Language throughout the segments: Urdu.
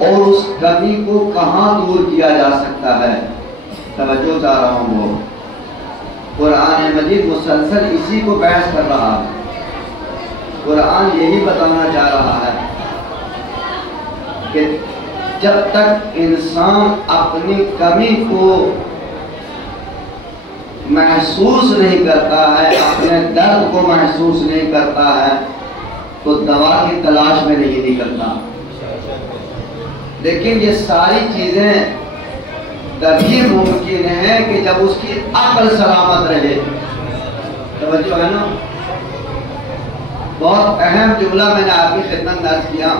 اور اس کمی کو کہاں دور کیا جا سکتا ہے؟ توجہ چاہ رہا ہوں وہ قرآن مجید مسلسل اسی کو بحث کر رہا ہے۔ قرآن یہی بتانا چاہ رہا ہے کہ جب تک انسان اپنی کمی کو محسوس نہیں کرتا ہے، اپنے درد کو محسوس نہیں کرتا ہے، تو دوا کی تلاش میں نہیں نکلتا۔ لیکن یہ ساری چیزیں تبھی ممکن ہے کہ جب اس کی عقل سلامت رہے۔ توجہ ہے نا؟ بہت اہم جملہ میں نے آپ کی خدمت میں عرض کیا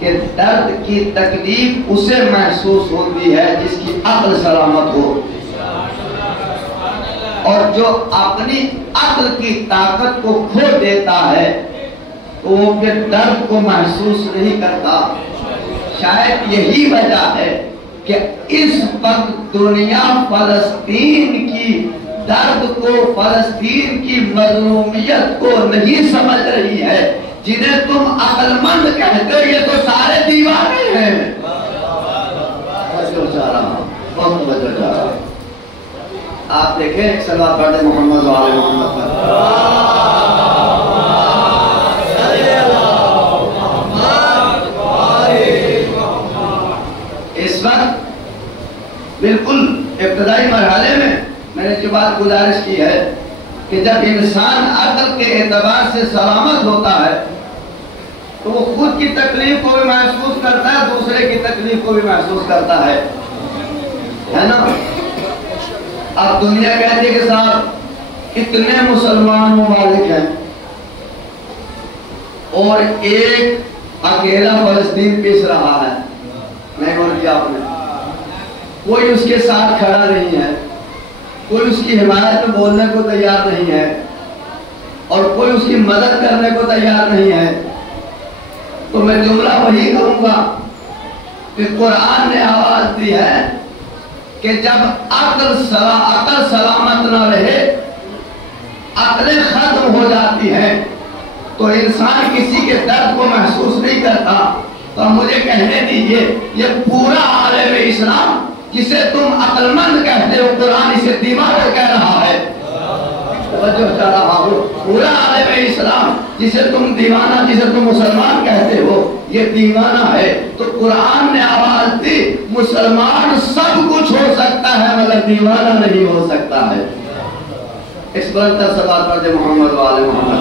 کہ درد کی تکلیف اسے محسوس ہوتی ہے جس کی عقل سلامت ہو، اور جو اپنی عقل کی طاقت کو کھو دیتا ہے تو وہ پھر درد کو محسوس نہیں کرتا۔ شاید یہی وجہ ہے کہ اس وقت دنیا فلسطین کی درد کو، فلسطین کی مظلومیت کو نہیں سمجھ رہی ہے۔ جنہیں تم عقل مند کہتے ہو یہ تو سارے دیوانے ہیں۔ آپ دیکھیں ایک صلوات پڑھتے محمد و آل محمد پر۔ اس وقت بالکل ابتدائی مرحلے میں نے جو بات گزارش کی ہے کہ جب انسان عقل کے اعتبار سے سلامت ہوتا ہے تو وہ خود کی تکلیف کو بھی محسوس کرتا ہے، دوسرے کی تکلیف کو بھی محسوس کرتا ہے نا؟ اب دنیا کہتی ہے کہ صاحب اتنے مسلمان ممالک ہیں اور ایک اکیلا فلسطین پیس رہا ہے، نہیں بول کیا آپ نے، کوئی اس کے ساتھ کھڑا نہیں ہے، کوئی اس کی حمایت میں بولنے کو تیار نہیں ہے، اور کوئی اس کی مدد کرنے کو تیار نہیں ہے، تو میں جملہ وہی کہوں گا کہ قرآن نے آواز دی ہے کہ جب عقل سلامت نہ رہے، عقلیں ختم ہو جاتی ہیں تو انسان کسی کے درد کو محسوس نہیں کرتا۔ تو مجھے کہنے دیجئے یہ پورا عالم اسلام جسے تم عقل مند کہتے ہو، قرآن اسے دیوانہ کہہ رہا ہے۔ توجہ چاہ رہا ہوں، پورا عالم اسلام جسے تم دیوانہ، جسے تم مسلمان کہتے ہو، یہ دیوانہ ہے۔ تو قرآن نے آواز دی مسلمان سب کچھ ہو سکتا ہے مگر دیوانہ نہیں ہو سکتا ہے۔ اس بلند تر صلوات پڑھتے محمد و آل محمد۔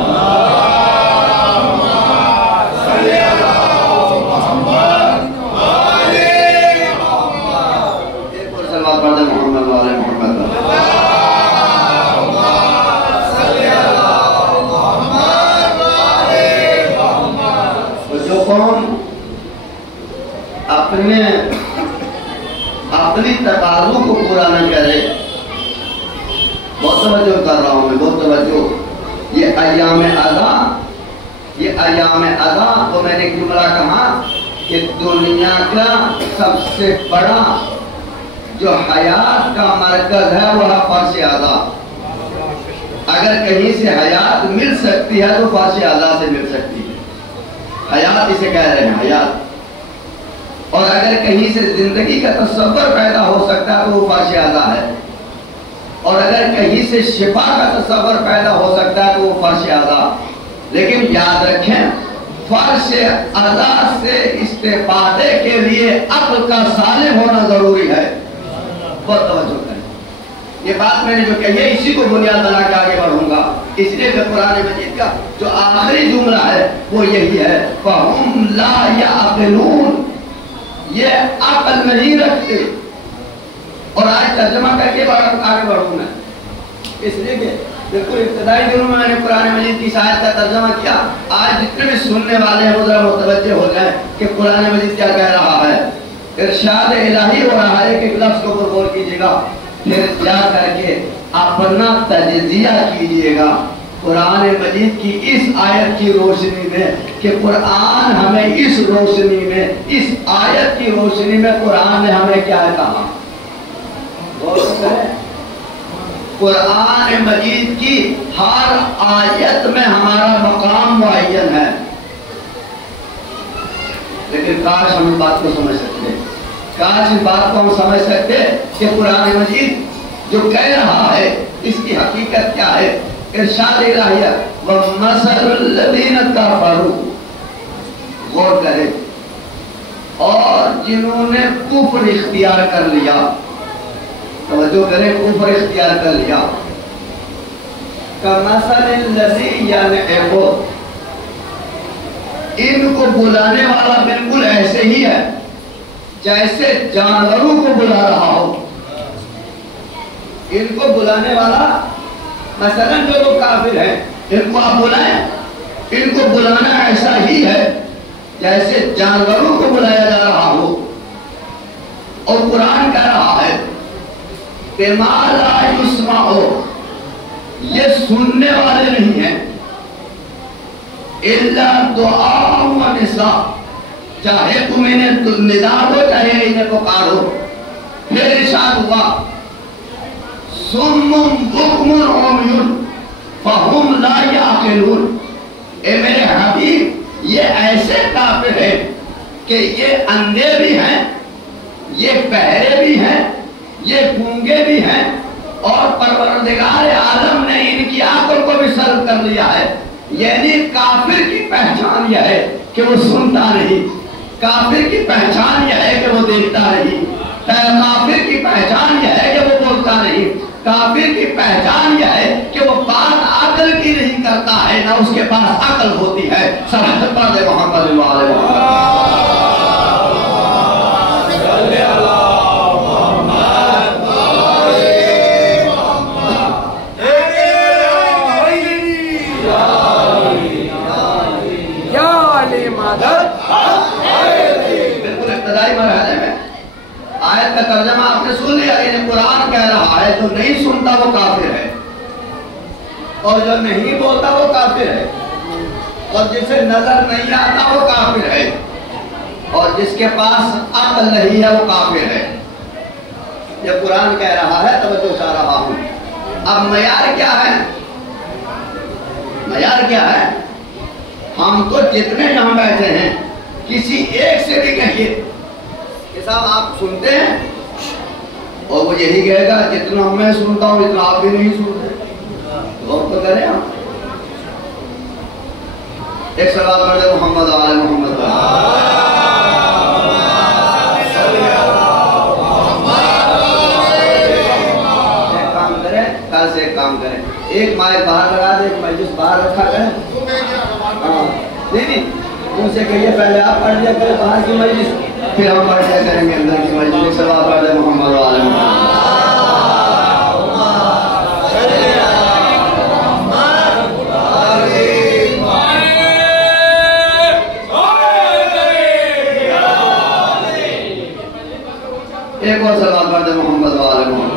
اپنی تقاضوں کو پورا نہ کرے، بہت توجہ کر رہا ہوں میں، بہت توجہ۔ یہ ایام اذا کو میں نے ایک جملہ کہا کہ دنیا کا سب سے بڑا جو حیات کا مرکز ہے وہ ہے فرش اعضا۔ اگر کہیں سے حیات مل سکتی ہے تو فرش اعضا سے مل سکتی ہے، حیات اسے کہہ رہے ہیں، حیات۔ اور اگر کہیں سے زندگی کا تصور پیدا ہو سکتا ہے تو وہ فرش اعضا ہے، اور اگر کہیں سے شفا کا تصور پیدا ہو سکتا ہے تو وہ فرش اعضا۔ لیکن یاد رکھیں فرش اعضا سے استفادے کے لیے عقل کا سالم ہونا ضروری ہے۔ بہت توجہ کریں، یہ بات میں نے جو کہی ہے اسی کو بنیاد بنا کے آگے بڑھوں گا، اس لیے کہ قرآن مجید کا جو آخری جملہ ہے وہ یہی ہے فَهُمْ لَا يَعْقِلُونَ، یہ عقل نہیں رکھتے۔ اور آج ترجمہ کر کے آگے بڑھوں میں، اس لیے کہ بالکل ابتدائی دنوں میں نے قرآن مجید کی آیت کا ترجمہ کیا۔ آج جتنے بھی سننے والے ہیں وہ ذرا متوجہ ہو جائیں کہ قرآن مجید کیا کہہ رہا ہے۔ ارشاد الہی ہو رہا ہے کہ ایک لفظ کو غور کیجیے گا، پھر جا کر کے اپنا تجزیہ کیجیے گا قرآن مجید کی اس آیت کی روشنی میں، کہ قرآن ہمیں اس روشنی میں، اس آیت کی روشنی میں قرآن نے ہمیں کیا کہا۔ قرآن مجید کی ہر آیت میں ہمارا مقام معین ہے۔ لیکن کاش ہم اس بات کو سمجھ سکتے، کاش اس بات کو ہم سمجھ سکتے کہ قرآن مجید جو کہہ رہا ہے اس کی حقیقت کیا ہے۔ ارشاد الہیہ وَمَثَلُ الَّذِينَ كَفَرُوا، غور کریں، اور جنہوں نے کفر اختیار کر لیا، توجہ کریں، کفر اختیار کر لیا، کَمَثَلِ الَّذِي يَنْعِقُ، ان کو بلانے والا بالکل ایسے ہی ہے جیسے جانوروں کو بلا رہا ہو۔ ان کو بلانے والا، مثلا جو لوگ کافر ہیں ان کو آپ بلائیں، ان کو بلانا ایسا ہی ہے جیسے جانوروں کو بلایا جا رہا ہو۔ اور قرآن کہہ رہا ہے بِمَا لَا يُسْمَعُ، یہ سننے والے نہیں ہیں، إِلَّا دُعَاءً وَنِسَاءً، چاہے تم انہیں ندا دو چاہے انہیں پکارو۔ پھر ارشاد ہوا سُمٌّ بُکْمٌ عُمْیٌ فَهُمْ لَا يَعْقِلُونَ، اے میرے حبیب یہ ایسے کافر ہیں کہ یہ اندھے بھی ہیں، یہ بہرے بھی ہیں، یہ گونگے بھی ہیں، اور پروردگار عالم نے ان کی عقل کو بھی سلب کر لیا ہے۔ یعنی کافر کی پہچان یہ ہے کہ وہ سنتا نہیں، کافر کی پہچان یہ ہے کہ وہ دیکھتا نہیں، کافر کی پہچان یہ ہے کہ وہ بولتا نہیں، کافر کی پہچان یہ ہے کہ وہ بات عقل کی نہیں کرتا ہے، نہ اس کے پاس عقل ہوتی ہے۔ سب پڑھ دے محمد علیہ وسلم۔ آیت کا ترجمہ آپ نے سن لیا، انہیں قرآن کہہ رہا ہے جو نہیں سنتا وہ کافر ہے، اور جو نہیں بولتا وہ کافر ہے، اور جسے نظر نہیں آتا وہ کافر ہے، اور جس کے پاس عقل نہیں ہے وہ کافر ہے۔ یہ قرآن کہہ رہا ہے، توجہ چاہ رہا ہوں۔ اب معیار کیا ہے؟ معیار کیا ہے؟ ہم تو جتنے یہاں بیٹھے ہیں کسی ایک سے بھی کہیے کہ صاحب آپ سنتے ہیں، اور وہ یہی کہے گا جتنا میں سنتا ہوں اتنا آپ بھی نہیں سنتے، غور تو کریں آپ۔ ایک سوال پڑھ دے محمد آل محمد۔ ایک کام کریں، کل سے ایک کام کریں، ایک مائک باہر لگا دے، ایک مجلس باہر رکھا کریں۔ نہیں ان سے کہیے پہلے آپ پڑھ لیا کریں باہر کی مجلس، پھر ہم پڑھ لیا کریں گے اندر کی مجلس۔ ایک سوال پڑھ دے محمد آل محمد۔ ایک اور سوال پڑھ دے محمد آل محمد۔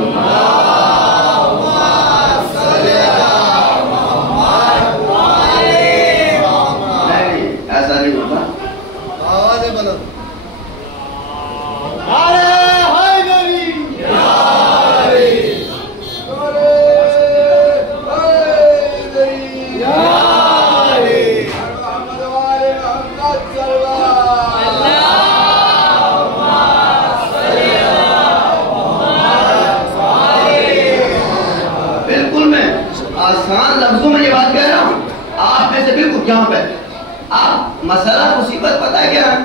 مسئلہ مصیبت پتہ ہے کیا ہے؟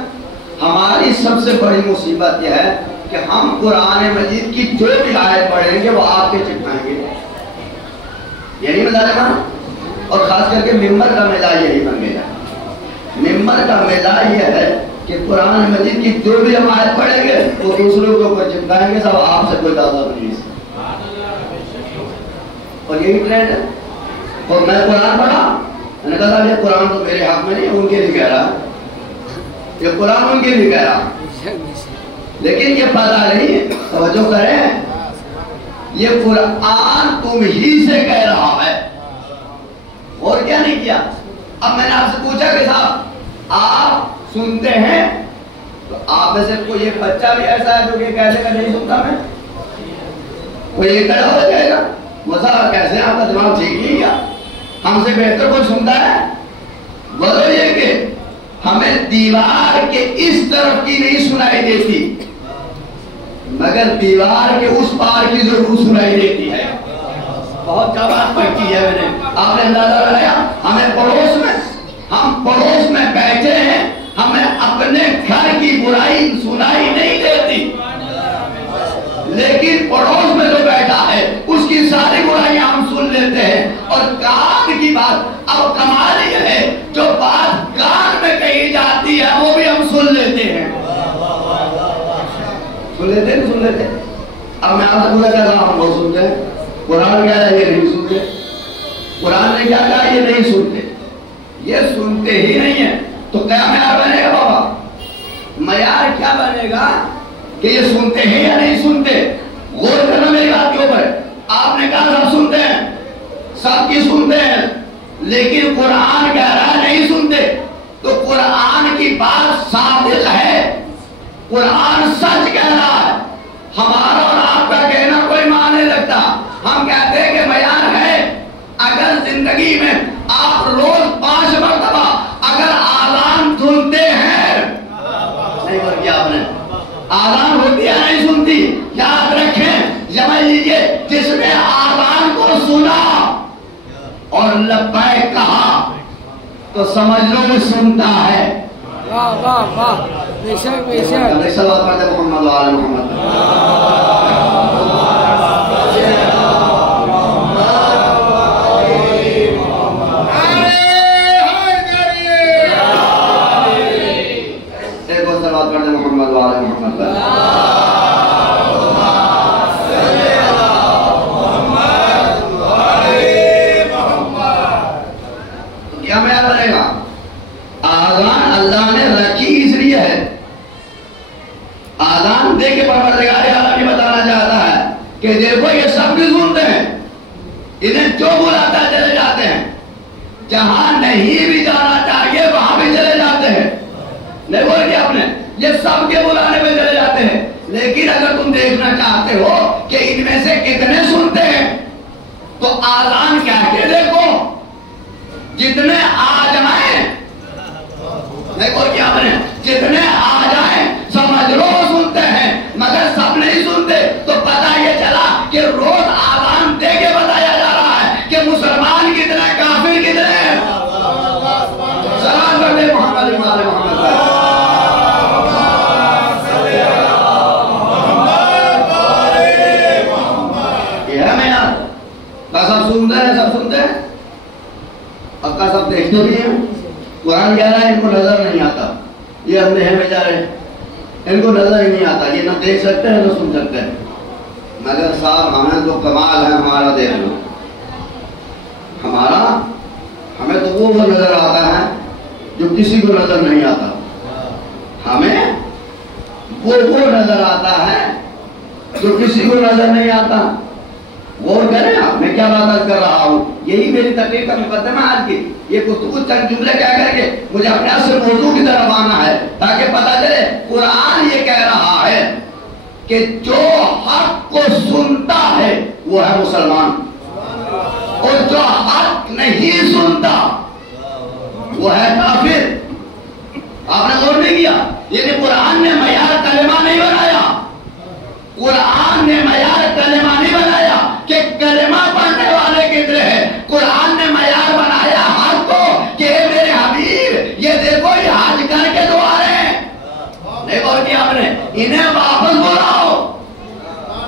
ہماری سب سے بڑی مصیبت یہ ہے کہ ہم قرآن مجید کی جو بھی آیت پڑھیں گے وہ آپ کے چپکائیں گے، یہی مزاج ہے، اور خاص کر کے ممبر کا مزاج یہی بن گیا۔ ممبر کا مزاج یہ ہے کہ قرآن مجید کی جو بھی ہم آیت پڑھیں گے وہ دوسروں کے اوپر چپکائیں گے، سب آپ سے کوئی دعویٰ نہیں ہے، اور یہی ٹرینڈ ہے۔ اور میں قرآن پڑھا، میں نے کہا یہ قرآن تو میرے حق میں نہیں، ان کے لیے کہہ رہا، یہ قرآن ان کے لیے کہہ رہا، لیکن یہ پتہ نہیں ہے، توجہ کریں، یہ قرآن تم ہی سے کہہ رہا ہے، اور کیا نہیں کیا۔ اب میں نے آپ سے پوچھا کہ صاحب آپ سنتے ہیں، تو آپ میں سے کوئی ایک بچہ بھی ایسا ہے جو کہ کہتے کہ نہیں سنتا میں؟ کوئی ایک کھڑا ہو جائے گا، مسا کیسے آپ کا دماغ ٹھیک نہیں کیا، ہم سے بہتر کوئی سنتا ہے؟ بولو یہ کہ ہمیں دیوار کے اس طرف کی نہیں سنائی دیتی مگر دیوار کے اس پار کی ضرور سنائی دیتی ہے. بہت کیا بات پڑھتی ہے میں نے, آپ نے اندازہ لگایا. ہمیں ہم پڑوس میں بیٹھے ہیں, ہمیں اپنے گھر کی برائی سنائی نہیں دیتی, لیکن پڑوس میں جو بیٹھا ہے اس کی ساری برائیاں ہم سن لیتے ہیں. اور کان کی بات, اب کمال یہ ہے جو بات کان میں کہی جاتی ہے وہ بھی ہم سن لیتے ہیں. سن لیتے. اب میں آپ سے پوچھا کہہ رہا ہوں, ہم وہ سنتے ہیں. قرآن کہہ رہا ہے یہ نہیں سنتے. قرآن نے کیا کہا یہ نہیں سنتے, یہ سنتے ہی نہیں ہیں. تو کیا معیار بنے گا بابا؟ معیار کیا بنے گا کہ یہ سنتے ہیں یا نہیں سنتے؟ غور کرنا میری بات کے اوپر. آپ نے کہا سب سنتے ہیں, سب کی سنتے ہیں, لیکن قرآن کہہ رہا ہے نہیں سنتے. تو قرآن کی بات صادق ہے, قرآن سچ کہہ رہا ہے. ہمارا اور آپ کا کہنا کوئی معنی نہیں رکھتا. ہم کہتے ہیں کہ معیار ہے اگر زندگی میں آپ روز 5 مرتبہ اگر آذان سنتے ہیں, نہیں بول کیا آپ نے, آذان ہوتی ہے نہیں سنتی, یاد رکھیں, سمجھ لیجئے, جس نے آذان کو سنا اور لبیک کہا تو سمجھ لو وہ سنتا ہے. واہ واہ واہ, بے شک بے شک. صلوات پڑھتے محمد و آل محمد. ایک اور صلوات پڑھتے محمد و آل محمد. کیا میں یاد رہے گا؟ آذان اللہ نے رکھی اس لیے ہے, آذان دے کے پروردگار عالم یہ بتانا چاہتا ہے کہ دیکھو یہ سب بھی سنتے ہیں, انہیں جو بلاتا ہے چلے جاتے ہیں, جہاں نہیں بھی جانا چاہیے وہاں بھی چلے جاتے ہیں. نہیں بول دیا آپ نے, یہ سب کے بلانے پہ چلے جاتے ہیں. لیکن اگر تم دیکھنا چاہتے ہو کہ ان میں سے کتنے سنتے ہیں تو آذان کہہ کے دیکھو, جتنے آ جائیں, دیکھو کیا بنے, جتنے آ جائیں سمجھ لو سنتے ہیں, مگر سب نہیں سنتے. تو پتہ یہ چلا کہ روز آذان دے کے بتایا جا رہا ہے کہ مسلمان کتنے, کافر کتنے. سلام کرتے محمد محمد. یہ ہے میں یار, سب سنتے ہیں, سب سنتے ہیں, اب کا سب دیکھتے بھی ہیں. قرآن کہہ رہا ہے ان کو نظر نہیں آتا, یہ اندھے میں جا رہے ہیں, ان کو نظر ہی نہیں آتا, یہ نہ دیکھ سکتے ہیں نہ سن سکتے ہیں. مگر صاحب ہمیں تو کمال ہے ہمارا, دیکھ لو ہمارا, ہمیں تو وہ نظر آتا ہے جو کسی کو نظر نہیں آتا. ہمیں وہ نظر آتا ہے جو کسی کو نظر نہیں آتا. غور کریں آپ, میں کیا بات کر رہا ہوں, یہی میری تقریر کا مقدمہ آج کی. یہ گفتگو چند جملے کہہ کر کے مجھے اپنے اصل موضوع کی طرف آنا ہے تاکہ پتہ چلے قرآن یہ کہہ رہا ہے کہ جو حق کو سنتا ہے وہ ہے مسلمان, اور جو حق نہیں سنتا وہ ہے کافر. آپ نے غور نہیں کیا, یعنی قرآن نے معیار کلمہ نہیں بنایا, قرآن نے معیار کلمہ نہیں بنایا کہ کلمہ پڑھنے والے کتنے ہیں. قرآن نے معیار بنایا حق کو کہ میرے حبیب یہ دیکھو یہ حج کر کے تو آ رہے ہیں. نہیں بول کیا آپ نے, انہیں واپس بلاؤ,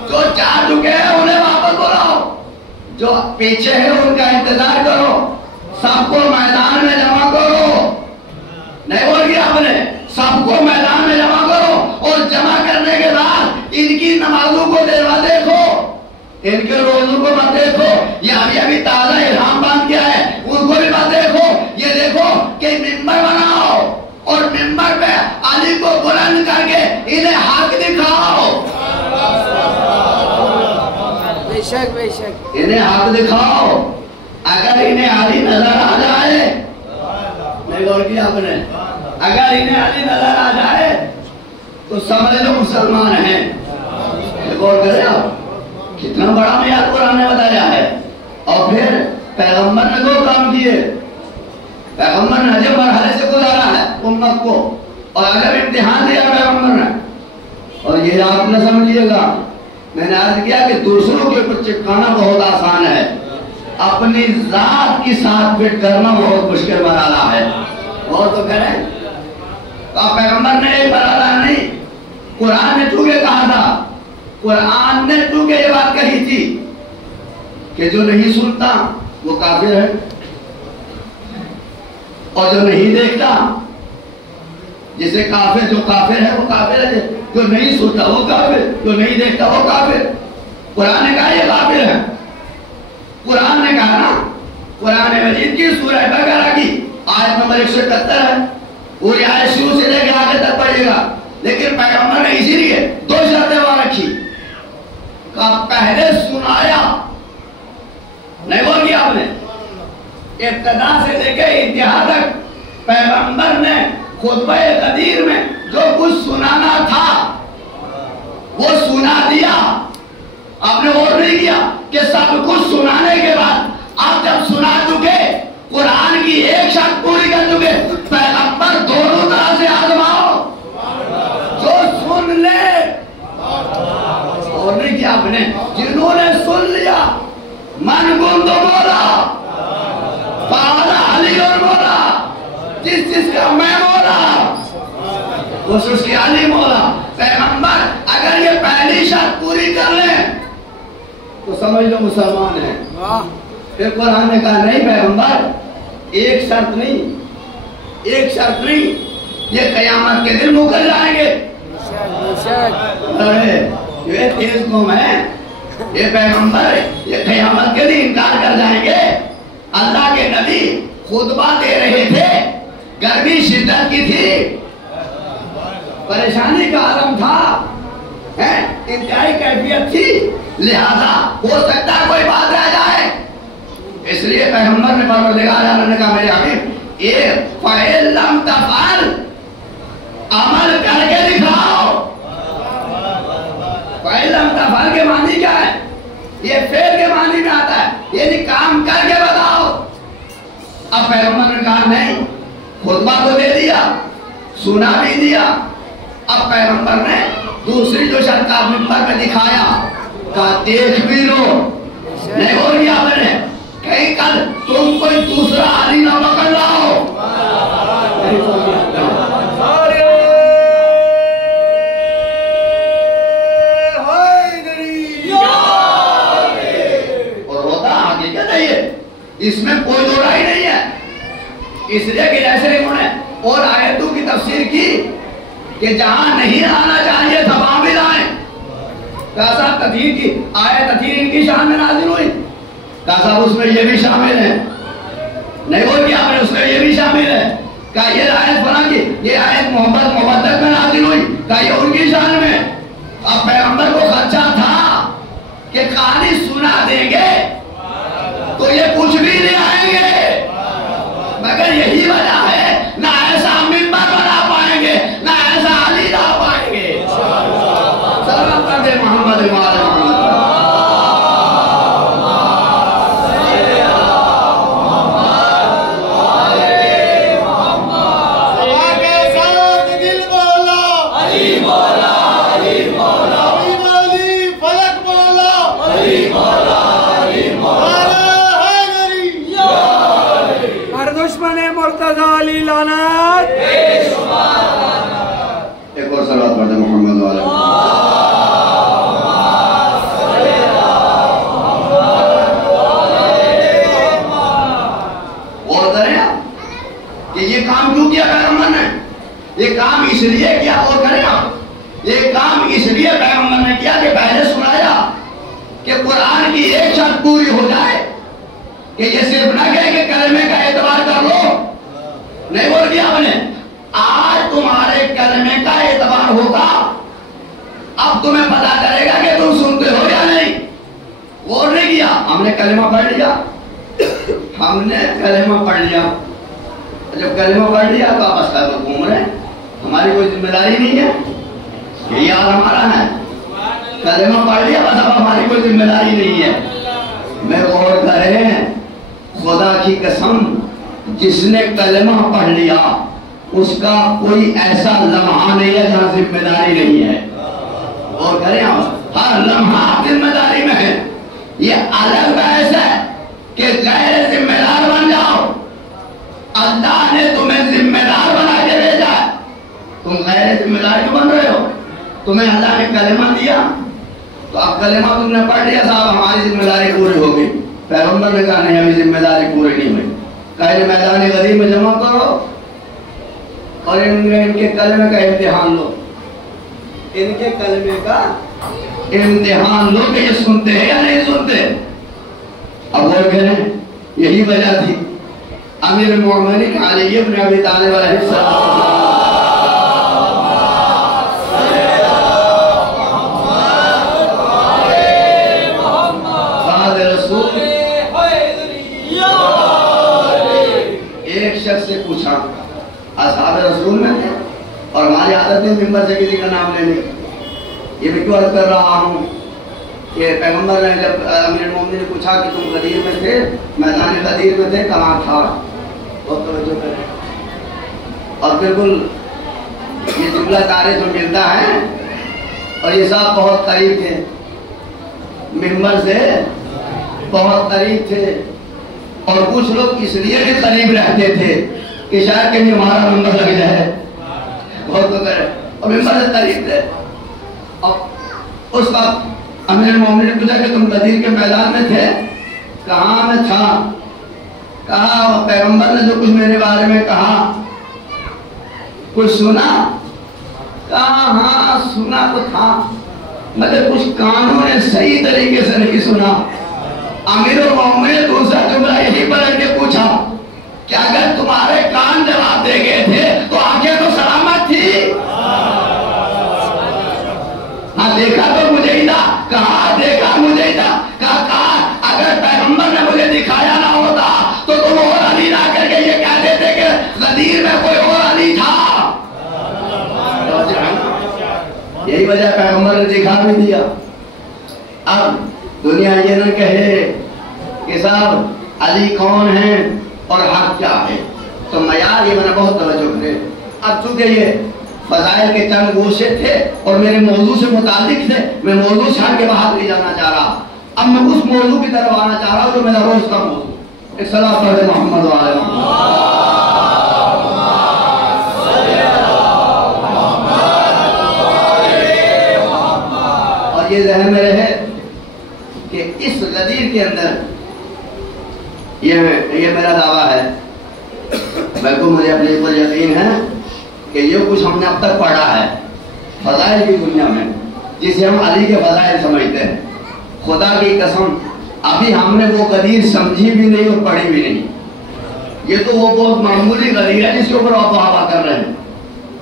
جو جا چکے ہیں انہیں واپس بلاؤ, جو پیچھے ہے ان کا انتظار کرو, سب کو میدان میں جمع کرو. نہیں بول کیا آپ نے, سب کو میدان میں جمع کرو, اور جمع کرنے کے بعد ان کی نمازوں کو دیکھو, ان کے روزوں کو مت دیکھو, یہ ابھی تازہ احرام باندھ کیا ہے ان کو بھی مت دیکھو. یہ دیکھو کہ ممبر بناؤ اور ممبر پہ علی کو بلند کر کے انہیں حق دکھاؤ. بے شک بے شک, انہیں حق دکھاؤ. اگر انہیں علی نظر آ جائے, نہیں غور کیا آپ نے, اگر انہیں علی نظر آ جائے تو سمجھ لو مسلمان ہیں. غور کریں آپ, کتنا بڑا معیار قرآن نے بتایا ہے. اور پھر پیغمبر نے دو کام کیے, پیغمبر نے عجب مرحلے سے گزارا ہے امت کو، اور عجب امتحان دیا پیغمبر نے. اور یہ آپ نہ سمجھیے گا، میں نے عرض کیا کہ دوسروں کے اوپر چپکانا بہت آسان ہے، اپنی ذات کی ساتھ فٹ کرنا بہت مشکل مرحلہ ہے. اور تو کریں تو پیغمبر نے ایک مرحلہ نہیں، قرآن نے چونکہ کہا تھا، قرآن نے چونکہ یہ بات کہی تھی کہ جو نہیں سنتا وہ کافر ہے، اور جو نہیں دیکھتا، جسے کافر، جو کافر ہے وہ کافر ہے، جو نہیں سنتا وہ کافر، جو نہیں دیکھتا وہ کافر. قرآن نے کہا یہ کافر ہے. قرآن نے کہا نا، قرآن مجید کی سورہ بقرہ کی آیت نمبر 171 ہے، پوری آیت شروع سے لے کے آگے تک پڑھے گا. لیکن پیغمبر نے اسی لیے 2 شرطیں وہاں رکھی، کہا پہلے سنایا، نہیں بول گیا آپ نے، ابتدا سے لے کے انتہا تک پیغمبر نے خطبہ قدیر میں جو کچھ سنانا تھا وہ سنا دیا. آپ نے غور نہیں کیا کہ سب کچھ سنانے کے بعد آپ جب سنا چکے، قرآن کی ایک شرط پوری کر چکے، پیغمبر دونوں طرح سے آزماؤ، جو سن لے. اور نہیں کیا آپ نے، جنہوں نے سن لیا من گندو مولا فعلا علی اور مولا، جس جس کا میں مولا اس کی علی مولا. پیغمبر اگر یہ پہلی شرط پوری کر لیں تو سمجھ لو مسلمان ہیں. پھر قرآن نے کہا نہیں پیغمبر، ایک شرط نہیں، ایک شرط نہیں، یہ قیامت کے دن مکر جائیں گے. یہ تیز قوم ہے، یہ پیغمبر یہ قیامت کے دن انکار کر جائیں گے. اللہ کے نبی خطبہ دے رہے تھے، گرمی شدت کی تھی، پریشانی کا عالم تھا، انتہائی کیفیت تھی، لہذا ہو سکتا ہے کوئی بات رہ جائے. اس لیے پیغمبر نے پروردگار عالم نے کہا میرے حبیب یہ فَإِن لَمْ تَفْعَلْ، عمل کر کے دکھاؤ. فَإِن لَمْ تَفْعَلْ کے معنی کیا ہے؟ یہ فعل کے معنی میں آتا ہے، یعنی کام کر کے بتاؤ. اب پیغمبر نے کہا نہیں، خطبہ تو دے دیا، سنا بھی دیا، اب پیغمبر نے دوسری جو شرط آپ منبر میں دکھایا، کہا دیکھ بھی لو. نہیں ہو گیا آپ نے کہیں کل تم کوئی دوسرا علی نہ پکڑ لاؤ. اور ہوتا حقیقت ہے یہ، اس میں کوئی دو رائے نہیں ہے. اس لیے کہ جیسے انہوں نے اور آیتوں کی تفسیر کی کہ جہاں نہیں آنا چاہیے تھا وہاں بھی لائیں. کہا صاحب تطہیر کی آیت تطہیر ان کی شان میں نازل ہوئی، کہا صاحب اس میں یہ بھی شامل ہے. نہیں بول کیا آپ نے، اس میں یہ بھی شامل ہے. کہا یہ آیت بنا کی، یہ آیت محبت مودت میں نازل ہوئی، کہا یہ ان کی شان میں. اب پیغمبر کو خدشہ تھا کہ کہانی سنا دیں گے تو یہ کچھ بھی نہیں آئیں گے، مگر یہی وجہ ہے نہ ایسا منبر بنا پائیں گے، نہ ایسا علی لا پائیں گے. سلام کر دے محمد وعلی محمد. ایک اور صلوات پڑھ دیں محمد والا. اور کریں آپ کہ یہ کام کیوں کیا پیغمبر نے؟ یہ کام اس لیے کیا، اور کریں آپ یہ کام اس لیے پیغمبر نے کیا کہ پہلے سنایا کہ قرآن کی ایک شرط پوری ہو جائے کہ یہ صرف نہ کہے کہ کلمے کا اعتبار کر لو. نہیں بول دیا آپ نے، آج تمہارے کلمے کا اعتبار ہوگا، اب تمہیں پتا چلے گا کہ تم سنتے ہو یا نہیں. غور نہیں کیا، ہم نے کلمہ پڑھ لیا، ہم نے کلمہ پڑھ لیا. جب کلمہ پڑھ لیا تو آپ اسکا تو گھوم رہے ہیں، ہماری کوئی ذمہ داری نہیں ہے، یہی حال ہمارا ہے. کلمہ پڑھ لیا بس اب ہماری کوئی ذمہ داری نہیں ہے. میں غور کر رہے ہیں، خدا کی قسم جس نے کلمہ پڑھ لیا اس کا کوئی ایسا لمحہ نہیں ہے جہاں ذمہ داری نہیں ہے. اور کریں آپ، ہر لمحہ ذمہ داری میں ہے. یہ الگ بحث ہے کہ غیر ذمہ دار بن جاؤ. اللہ نے تمہیں ذمہ دار بنا کے بھیجا ہے، تم غیر ذمہ دار کیوں بن رہے ہو؟ تمہیں اللہ نے کلمہ دیا تو اب کلمہ تم نے پڑھ لیا، صاحب ہماری ذمہ داری پوری ہو گئی. پیغمبر نے کہا نہیں، ابھی ذمہ داری پوری نہیں ہوئی. کہا میدان غدیر میں جمع کرو اور ان کے کلمے کا امتحان لو. ان کے کلمے کا امتحان لو کہ یہ سنتے ہیں یا نہیں سنتے. اب وہ کہنے یہی وجہ تھی امیر المؤمنین علی بن ابی طالب علیہ السلام سے پوچھا، اصحاب رسول میں تھے اور ہماری عادت ہے ممبر سے کسی کا نام لینے. یہ میں کیوں عرض کر رہا ہوں کہ پیغمبر نے جب امیر المومنین نے پوچھا کہ تم غدیر میں تھے، میدان غدیر میں تھے، کہاں تھا؟ بہت توجہ کریں. اور بالکل یہ جملہ تاریخ میں ملتا ہے اور یہ صاحب بہت قریب تھے، ممبر سے بہت قریب تھے. اور کچھ لوگ اس لیے بھی قریب رہتے تھے کہ شاید کہیں ہمارا نمبر لگ جائے. بہت تو کرے اور ممبر سے قریب تھے. اور اس وقت امیر المومنین نے پوچھا کہ تم غدیر کے میدان میں تھے؟ کہاں میں تھا. کہا پیغمبر نے جو کچھ میرے بارے میں کہا کچھ سنا؟ کہا ہاں سنا تو تھا مگر کچھ کانوں نے صحیح طریقے سے نہیں سنا. امیر المومنین نے دوسرا جملہ یہی پلٹ کے پوچھا کہ اگر تمہارے کان جواب دے گئے تھے تو آنکھیں تو سلامت تھی. ہاں دیکھا تو مجھے ہی تھا. کہاں دیکھا مجھے ہی تھا. کہا اگر پیغمبر نے مجھے دکھایا نہ ہوتا تو تم اور علی نہ کر کے یہ کہتے تھے کہ غدیر میں کوئی اور علی تھا. یہی وجہ پیغمبر نے دکھا بھی دیا. اب دنیا یہ نہ کہے کہ صاحب علی کون ہیں اور حق کیا ہے. تو معیار یہ میں نے بہت توجہ کرے. اب چونکہ یہ فضائل کے چند گوشے تھے اور میرے موضوع سے متعلق تھے، میں موضوع چھاڑ کے باہر نہیں جانا چاہ رہا. اب میں اس موضوع کی طرف آنا چاہ رہا ہوں جو میرا روز کا موضوع. ایک صلاۃ پڑھے محمد و آل محمد. اور یہ ذہن میں رہے کہ اس غدیر کے اندر یہ میرا دعویٰ ہے، بلکہ مجھے اپنے اوپر یقین ہے کہ یہ کچھ ہم نے اب تک پڑھا ہے فضائل کی دنیا میں جسے ہم علی کے فضائل سمجھتے ہیں، خدا کی قسم ابھی ہم نے وہ غدیر سمجھی بھی نہیں اور پڑھی بھی نہیں. یہ تو وہ بہت معمولی غدیر ہے جس کے اوپر آپ بحث کر رہے ہیں.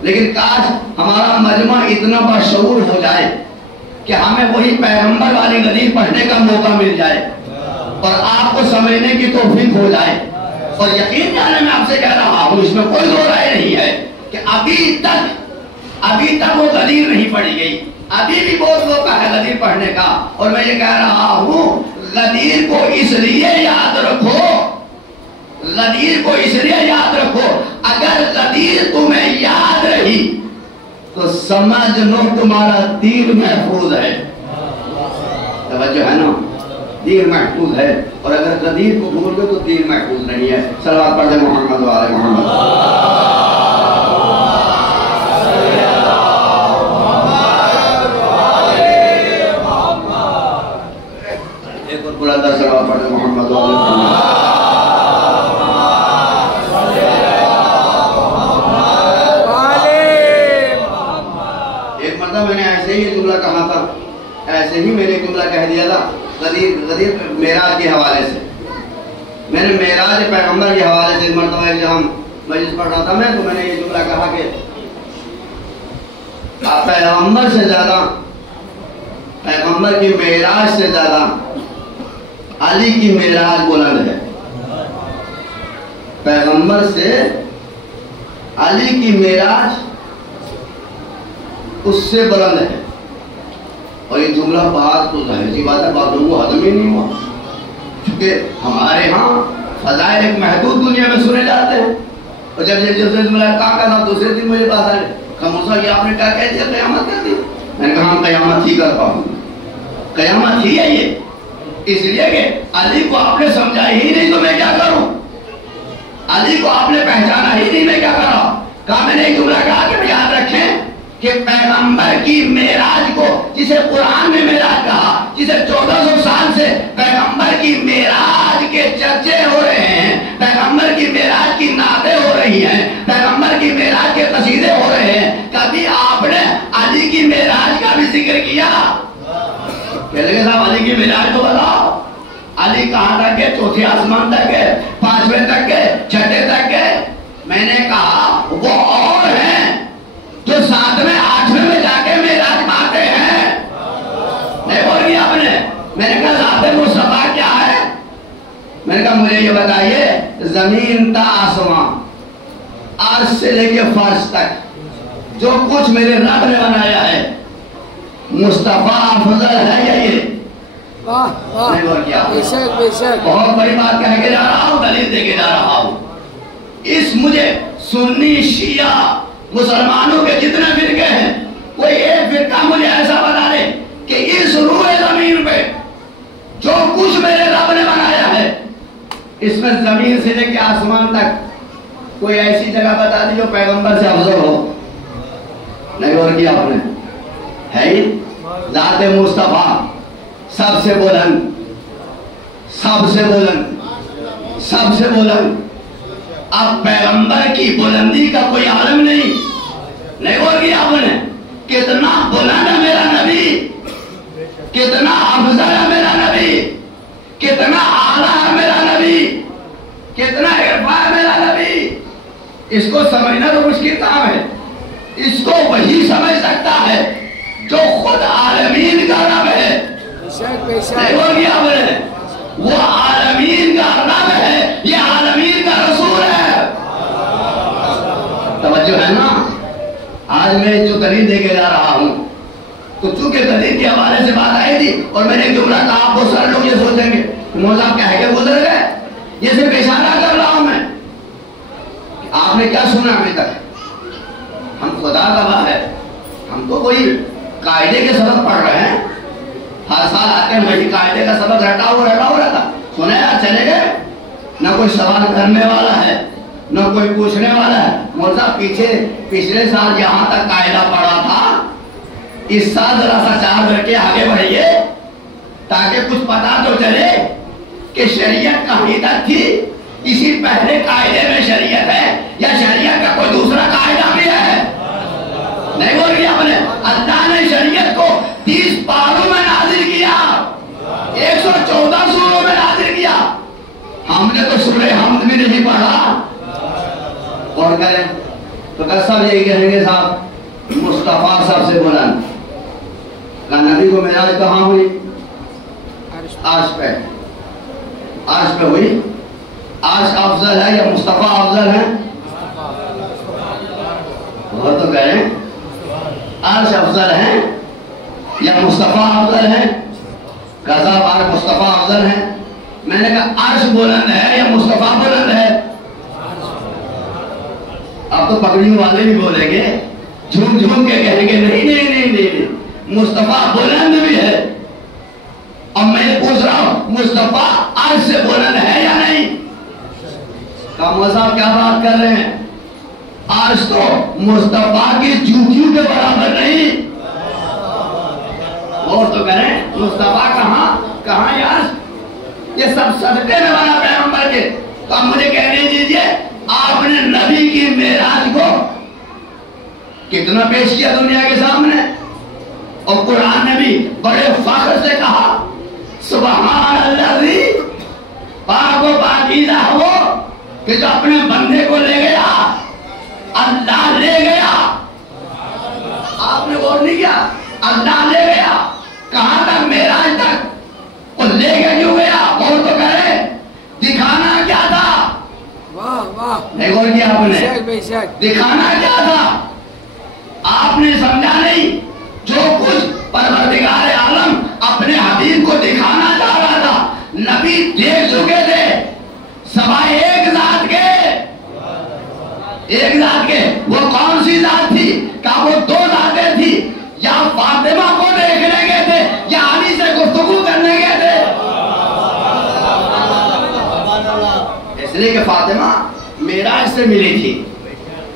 لیکن کاش ہمارا مجمع اتنا باشعور ہو جائے کہ ہمیں وہی پیغمبر والی غدیر پڑھنے کا موقع مل جائے اور آپ کو سمجھنے کی توفیق ہو جائے. اور یقین جانے میں آپ سے کہہ رہا ہوں، اس میں کوئی دو رائے نہیں ہے کہ ابھی تک وہ غدیر نہیں پڑھی گئی. ابھی بھی بہت موقع ہے غدیر پڑھنے کا. اور میں یہ کہہ رہا ہوں غدیر کو اس لیے یاد رکھو، غدیر کو اس لیے یاد رکھو اگر غدیر تمہیں یاد رہی تو سمجھ لو تمہارا دین محفوظ ہے. توجہ ہے نا، دین محفوظ ہے. اور اگر غدیر کو بھول گئے تو دین محفوظ نہیں ہے. صلوات پڑھ دیں محمد و آل محمد. ایک اور بلند صلوات پڑھ دیں محمد و آل محمد. میں نے ایسے ہی جملہ کہا تھا، ایسے ہی میں نے جملہ کہہ دیا تھا غدیر معراج کے حوالے سے. میں نے معراج پیغمبر کے حوالے سے ایک مرتبہ جب ہم مجلس پڑھ رہا تھا میں، تو میں نے یہ جملہ کہا کہ پیغمبر سے زیادہ، پیغمبر کی معراج سے زیادہ علی کی معراج بلند ہے. پیغمبر سے علی کی معراج اس سے بلند ہے. اور یہ جملہ بات تو ظاہر سی بات ہے، باتوں کو ہضم ہی نہیں ہوا. چونکہ ہمارے ہاں فضائل ایک محدود دنیا میں سنے جاتے ہیں. اور جب یہ جوزیف ملاقہ کا تھا دوسرے دن مجھے پاس آئے خاموشا کہ آپ نے کیا کہہ دیا قیامت کر دی. میں نے کہا ہم قیامت ہی کر پاؤں گے. قیامت ہی ہے یہ. اس لیے کہ علی کو آپ نے سمجھا ہی نہیں تو میں کیا کروں. علی کو آپ نے پہچانا ہی نہیں میں کیا کرا. کہا میں نے ایک جملہ کہا کہ یاد رکھیں کہ پیغمبر کی معراج کو جسے قرآن میں معراج کہا, جسے 1400 سال سے پیغمبر کی معراج کے چرچے ہو رہے ہیں, پیغمبر کی معراج کی نعتیں ہو رہی ہیں, پیغمبر کی معراج کے قصیدے ہو رہے ہیں, کبھی آپ نے علی کی معراج کا بھی ذکر کیا؟ کہتے ہیں صاحب علی کی معراج تو بتاؤ. علی کہاں تک گئے؟ چوتھے آسمان تک گئے, 5ویں تک گئے, 6ٹھے تک گئے. میں نے کہا وہ اور ہیں جو 7ویں 8ویں میں جا کے معراج پاتے ہیں. نہیں بول گیا آپ نے. میں نے کہا ذات مصطفیٰ کیا ہے؟ میں نے کہا مجھے یہ بتائیے زمین تا آسمان, عرش سے لے کے فرش تک جو کچھ میرے رب نے بنایا ہے مصطفیٰ افضل ہے یا یہ؟ نہیں بول گیا. بہت بڑی بات کہہ کے جا رہا ہوں, دلیل دے کے جا رہا ہوں. اس مجھے سنی شیعہ مسلمانوں کے جتنے فرقے ہیں کوئی ایک فرقہ مجھے ایسا بتا دے کہ اس روح زمین پہ جو کچھ میرے رب نے بنایا ہے اس میں زمین سے لے کے آسمان تک کوئی ایسی جگہ بتا دی جو پیغمبر سے افضل ہو. نہیں اور کیا آپ نے ہے ہی ذات مصطفیٰ سب سے بلند, سب سے بلند, سب سے بلند. اب پیغمبر کی بلندی کا کوئی عالم نہیں. نہیں بول گیا آپ نے کتنا بلند ہے میرا نبی, کتنا افضل ہے میرا نبی, کتنا اعلیٰ ہے میرا نبی, کتنا عرفان ہے میرا نبی. اس کو سمجھنا تو مشکل کام ہے. اس کو وہی سمجھ سکتا ہے جو خود عالمین کا رب ہے. نہیں بول گیا آپ نے وہ عالمین کا رب ہے, یہ عالمین کا رسول ہے. توجہ ہے نا. آج میں جو دلیل دے کے جا رہا ہوں تو چونکہ دلیل کے حوالے سے بات آئی تھی اور میں نے ایک جملہ کہا, آپ بہت سارے لوگ یہ سوچیں گے مولانا صاحب کہہ کے گزر گئے. یہ صرف اشارہ کر رہا ہوں میں. آپ نے کیا سنا ابھی تک؟ ہم خدا گواہ ہے, ہم تو کوئی قاعدے کے سبق پڑھ رہے ہیں. ہر سال آتے ہیں وہی قاعدے کا سبق رٹا ہوا رہتا. سنے یار چلے گئے, نہ کوئی سوال کرنے والا ہے نہ کوئی پوچھنے والا ہے. مولانا پچھلے سال جہاں تک قاعدہ پڑھا تھا اس سال ذرا سا 4 کر کے آگے بڑھیے تاکہ کچھ پتا تو چلے کہ شریعت کہیں تک تھی, اسی پہلے قاعدے میں شریعت ہے یا شریعت کا کوئی دوسرا قاعدہ بھی ہے. نہیں بول گیا آپ نے. اللہ نے شریعت کو 30 پاروں میں نازل کیا, 114 سوروں میں نازل کیا. ہم نے تو سورہ حمد بھی نہیں پڑھا. اور کریں تو سب یہی کہیں گے صاحب مصطفیٰ سب سے بلند. کہ نبی کو معراج کہاں ہوئی؟ عرش پہ. عرش پہ ہوئی. عرش افضل ہے یا مصطفیٰ افضل ہے؟ وہ تو کہہ رہے ہیں عرش افضل ہے یا مصطفیٰ افضل ہے؟ کہا بار مصطفیٰ افضل ہے. میں نے کہا عرش بلند ہے یا مصطفیٰ بلند ہے؟ اب تو پگڑیوں والے بھی بولیں گے, جھوم جھوم کے کہیں گے نہیں نہیں نہیں نہیں مصطفیٰ بلند بھی ہے. اب میں پوچھ رہا ہوں مصطفیٰ عرش سے بلند ہے یا نہیں؟ کامل صاحب کیا بات کر رہے ہیں؟ عرش تو مصطفیٰ کی جوتیوں کے برابر نہیں. اور تو کریں مصطفیٰ کہاں عرش؟ یہ سب صدقے میں بنا پیغمبر کے. تو اب مجھے کہنے دیجئے آپ نے نبی کی معراج کو کتنا پیش کیا دنیا کے سامنے, اور قرآن نے بھی بڑے فخر سے کہا سبحان الذی, پاک و پاکیزہ وہ کہ جو اپنے بندے کو لے گیا, اللہ لے گیا. آپ نے غور نہیں کیا؟ اللہ لے گیا کہاں تک؟ معراج تک. اور لے کے کیوں گیا؟ اور تو کرے دکھانا کیا تھا؟ نہیں غور کیا آپ نے؟ دکھانا کیا تھا؟ آپ نے سمجھا نہیں جو کچھ پروردگار عالم اپنے حبیب کو دکھانا چاہ رہا تھا نبی دیکھ چکے تھے. سوائے معراج سے ملی تھی.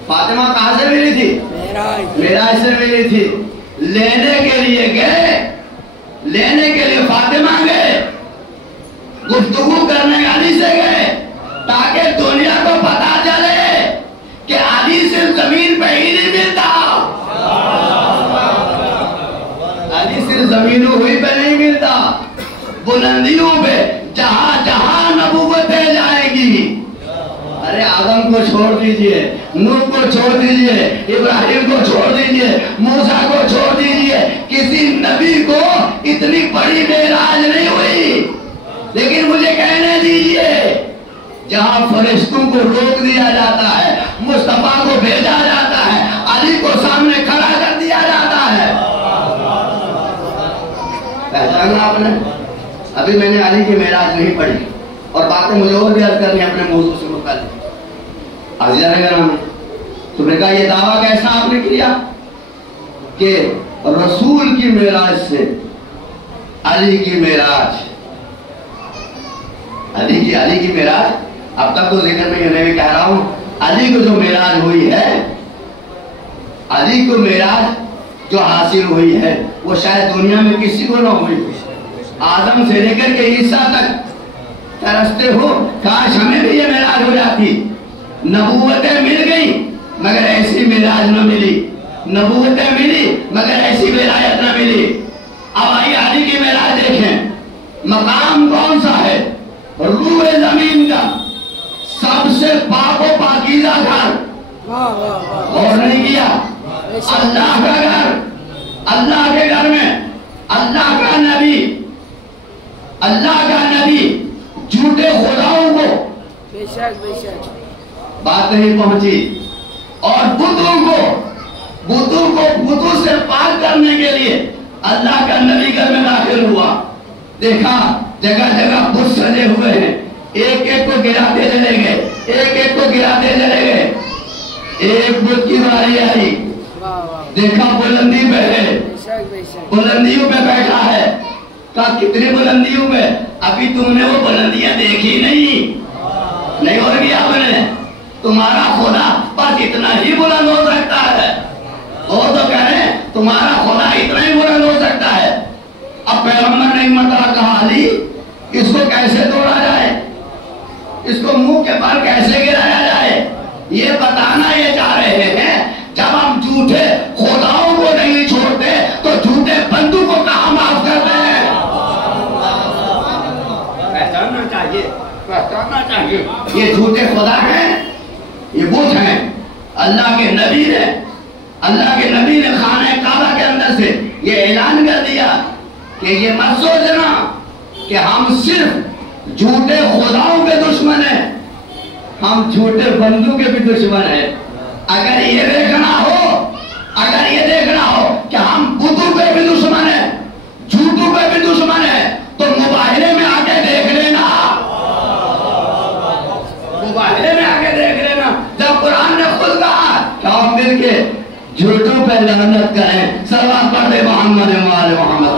فاطمہ کہاں سے ملی تھی؟ معراج سے ملی تھی. لینے کے لیے گئے، لینے کے لیے فاطمہ گئے، گفتگو کرنے علی سے گئے تاکہ دنیا کو پتا چلے کہ علی صرف زمین پہ ہی نہیں ملتا. علی صرف زمینوں ہوئی پہ نہیں ملتا، بلندیوں پہ جہاں جہاں نبوتیں جائیں گی. ارے آدم کو چھوڑ دیجئے، نوح کو چھوڑ دیجئے، ابراہیم کو چھوڑ دیجئے، موسیٰ کو چھوڑ دیجئے، کسی نبی کو اتنی بڑی معراج نہیں ہوئی. لیکن مجھے کہنے دیجئے، جہاں فرشتوں کو روک دیا جاتا ہے، مصطفیٰ کو بھیجا جاتا ہے، علی کو سامنے کھڑا کر دیا جاتا ہے. پہچانا آپ نے؟ ابھی میں نے علی کی معراج نہیں پڑھی اور باتیں مجھے اور بھی عرض کرنی اپنے موضوع سے متعلق. عزیزہ نگرامی، تو نے کہا یہ دعویٰ کیسا آپ نے کیا کہ رسول کی معراج سے علی کی معراج، علی کی معراج. اب تک تو ذکر میں بھی کہہ رہا ہوں، علی کو جو معراج ہوئی ہے، علی کو معراج جو حاصل ہوئی ہے وہ شاید دنیا میں کسی کو نہ ہوئی. آدم سے لے کر کے عیسیٰ تک ترستے ہو کاش ہمیں بھی یہ معراج ہو جاتی. نبوتیں مل گئی مگر ایسی معراج نہ ملی، نبوتیں ملی مگر ایسی ولایت نہ ملی. اب آئیے علی کی معراج دیکھیں. مقام کون سا ہے؟ روح زمین کا سب سے پاک و پاکیزہ گھر. اور نہیں کیا؟ اللہ کا گھر، اللہ کے گھر میں اللہ کا نبی جھوٹے خداؤں کو بات نہیں پہنچی اور بتوں سے پاک کرنے کے لیے اللہ کا نبی گھر میں داخل ہوا. دیکھا جگہ جگہ بت سجے ہوئے ہیں، ایک ایک کو گراتے چلے گئے، ایک ایک کو گراتے چلے گئے. ایک بت کی باری آئی، دیکھا بلندی پہ ہے، بلندیوں پہ بیٹھا ہے. کہا کتنی بلندیوں پہ؟ ابھی تم نے وہ بلندیاں دیکھی نہیں ہو گیا. آپ نے تمہارا خدا بس اتنا ہی بلند ہو سکتا ہے. وہ تو کہہ رہے ہیں تمہارا خدا اتنا ہی بلند ہو سکتا ہے. اب پیغمبر نے مرتبہ کہا علی اس کو کیسے توڑا جائے، اس کو منہ کے بل کیسے گرایا جائے. یہ بتانا یہ چاہ رہے ہیں جب ہم جھوٹے خداؤں کو نہیں چھوڑتے تو جھوٹے بندوں کو کہاں معاف کرتے ہیں. پہچاننا چاہیے یہ جھوٹے خدا ہیں، یہ بت ہیں. اللہ کے نبی نے خانہ کعبہ کے اندر سے یہ اعلان کر دیا کہ یہ مت سوچنا کہ ہم صرف جھوٹے خداؤں کے دشمن ہیں، ہم جھوٹے بندوں کے بھی دشمن ہیں. اگر یہ دیکھنا ہو کہ ہم بتوں پہ بھی دشمن ہیں، جھوٹوں پہ بھی دشمن ہیں تو مباہلے میں آ کے دیکھ لینا. جب قرآن نے خود کہا کہ ہم مل کے جھوٹوں پہ لعنت کریں. صلوات پڑھ دے محمد وآل محمد پر.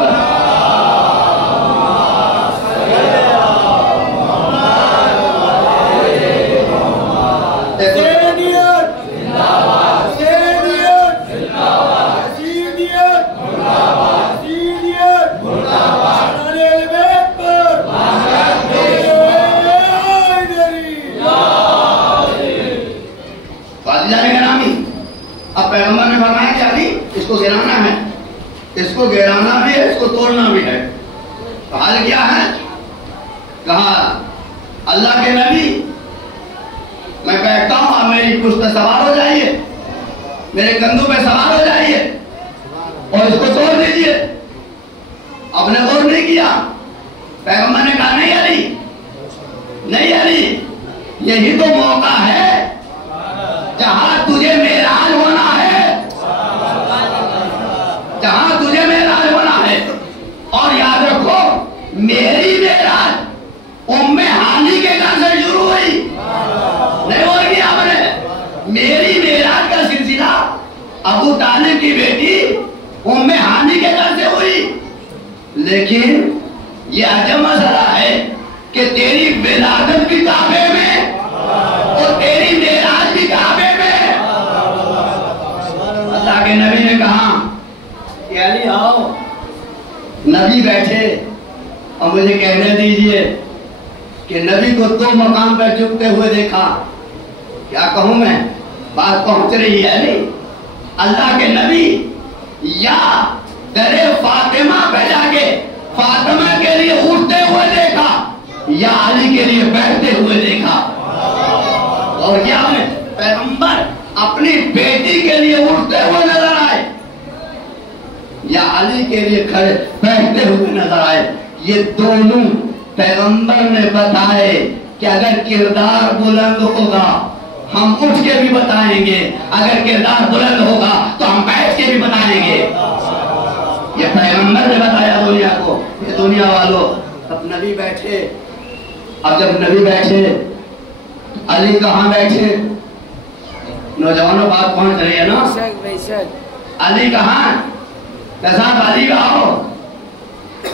اب پیغمبر نے فرمایا کہ علی اس کو گرانا ہے، اس کو گرانا بھی ہے، اس کو توڑنا بھی ہے. حال کیا ہے؟ کہا اللہ کے نبی میں بیٹھتا ہوں، آپ میری پشت پہ سوار ہو جائیے، میرے کندھوں پہ سوار ہو جائیے اور اس کو توڑ دیجئے. اب نے غور نہیں کیا. پیغمبر نے کہا نہیں علی یہی تو موقع ہے جہاں تجھے معراج ہونا ہے، جہاں تجھے معراج ہونا ہے. اور یاد رکھو میری معراج ام ہانی کے گھر سے شروع ہوئی، نہیں ہو گیا. آپ نے میری معراج کا سلسلہ ابو طالب کی بیٹی ام ہانی کے گھر سے ہوئی. لیکن یہ عجب مسئلہ ہے کہ تیری ولادت بھی کعبے میں اور تیری معراج بھی کہ علی آؤ. نبی بیٹھے اور مجھے کہنے دیجئے کہ نبی کو 2 مقام پر جھکتے ہوئے دیکھا. کیا کہوں میں؟ بات پہنچ رہی ہے علی. اللہ کے نبی یا درے فاطمہ پہ جا کے فاطمہ کے لیے اٹھتے ہوئے دیکھا یا علی کے لیے بیٹھتے ہوئے دیکھا. اور کیا ہے؟ پیغمبر اپنی بیٹی کے لیے اٹھتے ہوئے نظر آئے یا علی کے لیے کھڑے بیٹھتے ہوئے نظر آئے. یہ دونوں پیغمبر نے بتائے کہ اگر کردار بلند ہوگا ہم اٹھ کے بھی بتائیں گے, اگر کردار بلند ہوگا تو ہم بیٹھ کے بھی بتائیں گے. یہ پیغمبر نے بتایا دنیا کو. یہ دنیا والوں, اب نبی بیٹھے. اب جب نبی بیٹھے علی کہاں بیٹھے؟ نوجوانوں بات پہنچ رہی ہے نا. علی کہاں؟ صاحب علی آؤ,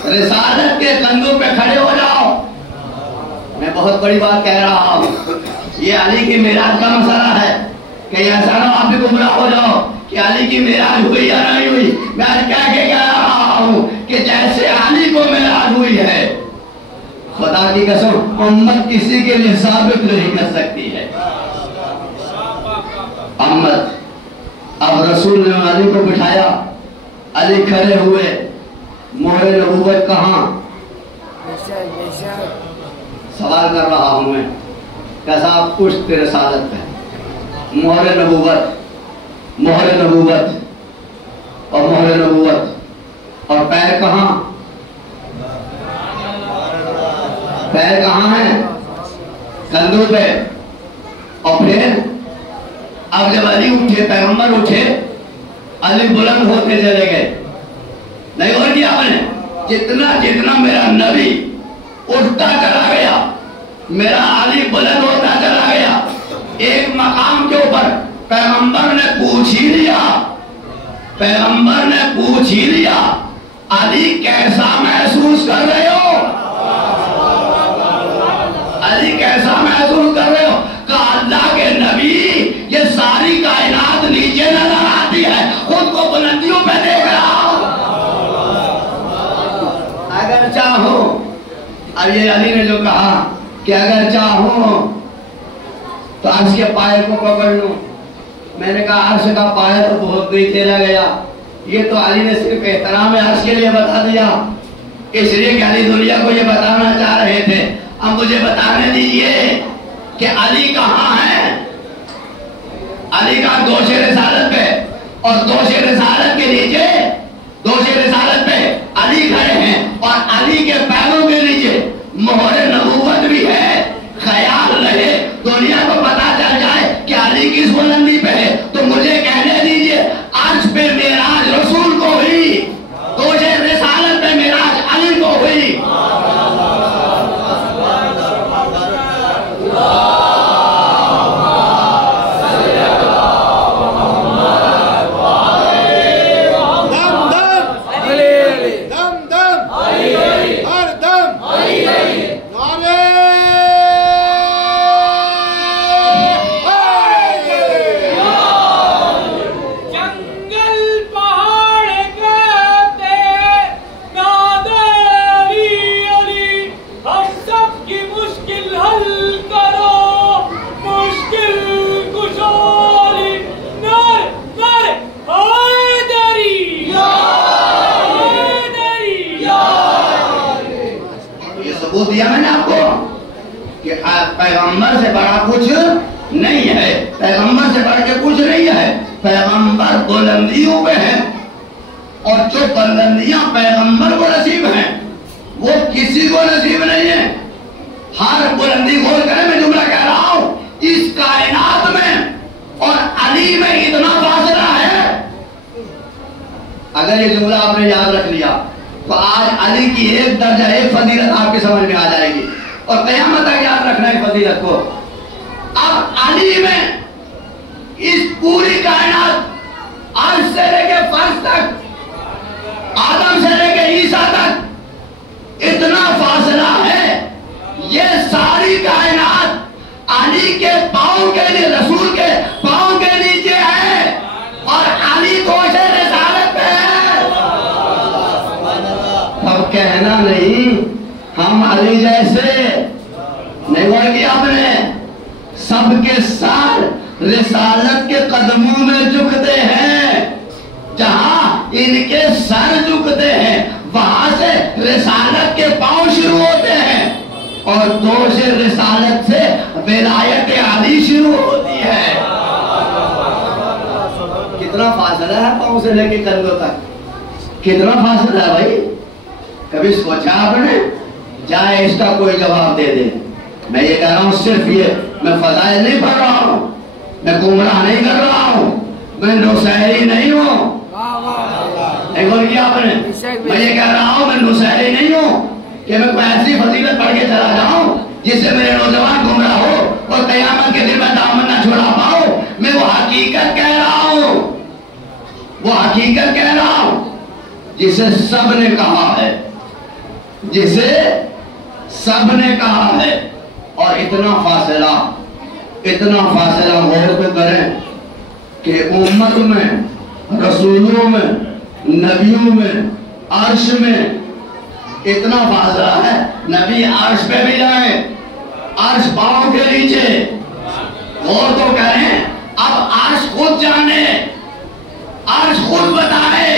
رسالت کے کندھوں پہ کھڑے ہو جاؤ. میں بہت بڑی بات کہہ رہا ہوں. یہ علی کی معراج کا مسئلہ ہے کہ ایسا نہ آپ بھی گمراہ ہو جاؤ کہ علی کی معراج ہوئی یا نہیں ہوئی. میں آج کہہ کے کہہ رہا ہوں کہ جیسے علی کو معراج ہوئی ہے, خدا کی قسم امت کسی کے لیے ثابت نہیں کر سکتی ہے. امت اب رسول نے علی کو بٹھایا, علی کھڑے ہوئے. مہر نبوت کہاں؟ سوال کر رہا ہوں میں. کیسا آپ پشت رسالت ہے, مہر نبوت, مہر نبوت اور مہر نبوت. اور پیر کہاں؟ پیر کہاں ہیں؟ کندھوں پہ. اور پھر اب جب علی اٹھے, پیغمبر اٹھے, علی بلند ہوتے چلے گئے. نہیں اور کیا آپ نے؟ جتنا جتنا میرا نبی اٹھتا چلا گیا میرا علی بلند ہوتا چلا گیا. ایک مقام کے اوپر پیغمبر نے پوچھ ہی لیا, پیغمبر نے پوچھ ہی لیا علی کیسا محسوس کر رہے ہو؟ علی کیسا محسوس کر رہے ہو؟ کہ اللہ کے نبی یہ ساری کائنات نیچے نظر آتی ہے, خود کو بلندیوں پہ دیکھ رہا ہوں. اگر چاہو, اب یہ علی نے جو کہا کہ اگر چاہو تو عرش کے پائے کو پکڑ لوں. میں نے کہا عرش کا پائے تو بہت نیچے رہ گیا. یہ تو علی نے صرف احترام عرش کے لیے بتا دیا, اس لیے کہ علی دنیا کو یہ بتانا چاہ رہے تھے. اب مجھے بتانے دیجئے کہ علی کہاں ہے؟ علی کا دوش رسالت پہ, اور دوش رسالت کے نیچے, دوش رسالت پہ علی کھڑے ہیں, اور علی کے پیروں کے نیچے مہر نبوت بھی ہے. خیال رہے دنیا کو پتا چل جائے کہ علی کس بلندی پہ ہے تو مجھے کہنے دیجئے عرش پہ معراج رسول کو ہوئی, دوش رسالت پہ معراج علی کو ہوئی. دیا میں نے آپ کو کہ پیغمبر سے بڑا کچھ نہیں ہے, پیغمبر سے بڑھ کے کچھ نہیں ہے. پیغمبر بلندیوں پہ ہے, اور جو بلندیاں پیغمبر کو نصیب ہیں وہ کسی کو نصیب نہیں ہے. ہر بلندی غور کریں, میں جملہ کہہ رہا ہوں, اس کائنات میں اور علی میں اتنا فاصلہ ہے. اگر یہ جملہ آپ نے یاد رکھ لیا تو آج علی کی ایک درجہ, ایک فضیلت آپ کے سمجھ میں آ جائے گی, اور قیامت تک یاد رکھنا ہے فضیلت کو. اب علی میں اس پوری کائنات آج سے لے کے فرش تک, آدم سے لے کے عیسیٰ تک اتنا فاصلہ ہے. یہ ساری کائنات علی کے پاؤں کے لیے, رسول کے پاؤں کے نیچے ہے, اور علی دوش رسالت پہ ہے. ہم علی جیسے نہیں ہوا کہ آپ نے سب کے سر رسالت کے قدموں میں جھکتے ہیں، جہاں ان کے سر جھکتے ہیں وہاں سے رسالت کے پاؤں شروع ہوتے ہیں، اور دو سے رسالت سے ولایت علی شروع ہوتی ہے۔ کتنا فاصلہ ہے پاؤں سے لے کے کندھوں تک؟ کتنا فاصلہ ہے بھائی؟ کبھی سوچا آپ نے؟ جائے اس کا کوئی جواب دے دے۔ میں یہ کہہ رہا ہوں صرف یہ، میں فضائل نہیں پڑھ رہا ہوں، میں گمراہ نہیں کر رہا ہوں، میں نصیری نہیں ہوں۔ ایک اور کیا آپ نے؟ میں یہ کہہ رہا ہوں میں نصیری نہیں ہوں کہ میں کوئی ایسی فضیلت پڑھ کے چلا جاؤں جس سے میرے نوجوان گمراہ ہو اور قیامت کے دن میں دامن نہ چھوڑا پاؤں۔ میں وہ حقیقت کہہ رہا ہوں، وہ حقیقت کہہ رہا ہوں جسے سب نے کہا ہے، جسے سب نے کہا ہے۔ اور اتنا فاصلہ غور تو کریں کہ امت میں، رسولوں میں، نبیوں میں، عرش میں اتنا فاصلہ ہے، نبی عرش پہ بھی جائیں، عرش پاؤں کے نیچے۔ غور تو کریں، اب عرش خود جانے، عرش خود بتائے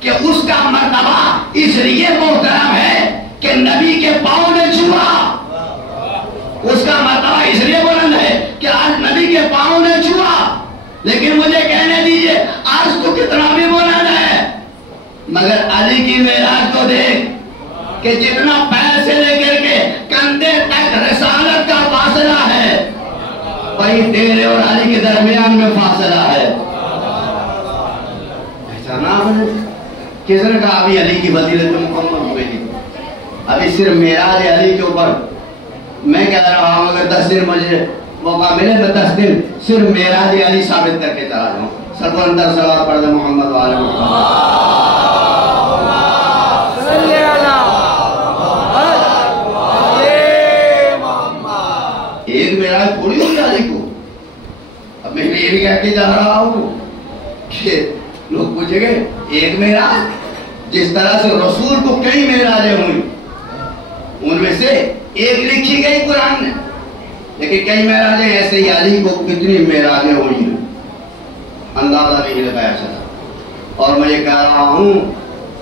کہ اس کا مرتبہ اس لیے محترم ہے کہ نبی کے پاؤں نے چھوا، اس کا مرتبہ اس لیے بلند ہے کہ آج نبی کے پاؤں نے چھوا۔ لیکن مجھے کہنے دیجئے عرش تو کتنا بھی بلند ہے، مگر علی کی معراج کو دیکھ کہ جتنا پیر سے لے کر کے کندھے تک رسالت کا فاصلہ ہے، وہی تیرے اور علی کے درمیان میں فاصلہ ہے۔ پہچانا آپ نے؟ کس نے کہا ابھی علی کی فضیلت مکمل ہوئے گی؟ ابھی صرف معراج علی کے اوپر میں کہہ رہا ہوں، اگر 10 دن مجھے موقع ملے میں 10 دن صرف معراج علی ثابت کر کے چلا جاؤں۔ سب اندر صلوات پڑھ دے محمد وآلہ محمد۔ ایک معراج تھوڑی ہوئی علی کو۔ اب میں یہ کہہ کے جا رہا ہوں کہ لوگ پوچھیں گے ایک معراج، جس طرح سے رسول کو کئی معراجیں ہوئی، ان میں سے ایک لکھی گئی قرآن نے، لیکن کئی معراجیں ایسے ہی علی کو کتنی معراجیں ہوئی ہیں اندازہ نہیں لگایا چلا۔ اور میں یہ کہہ رہا ہوں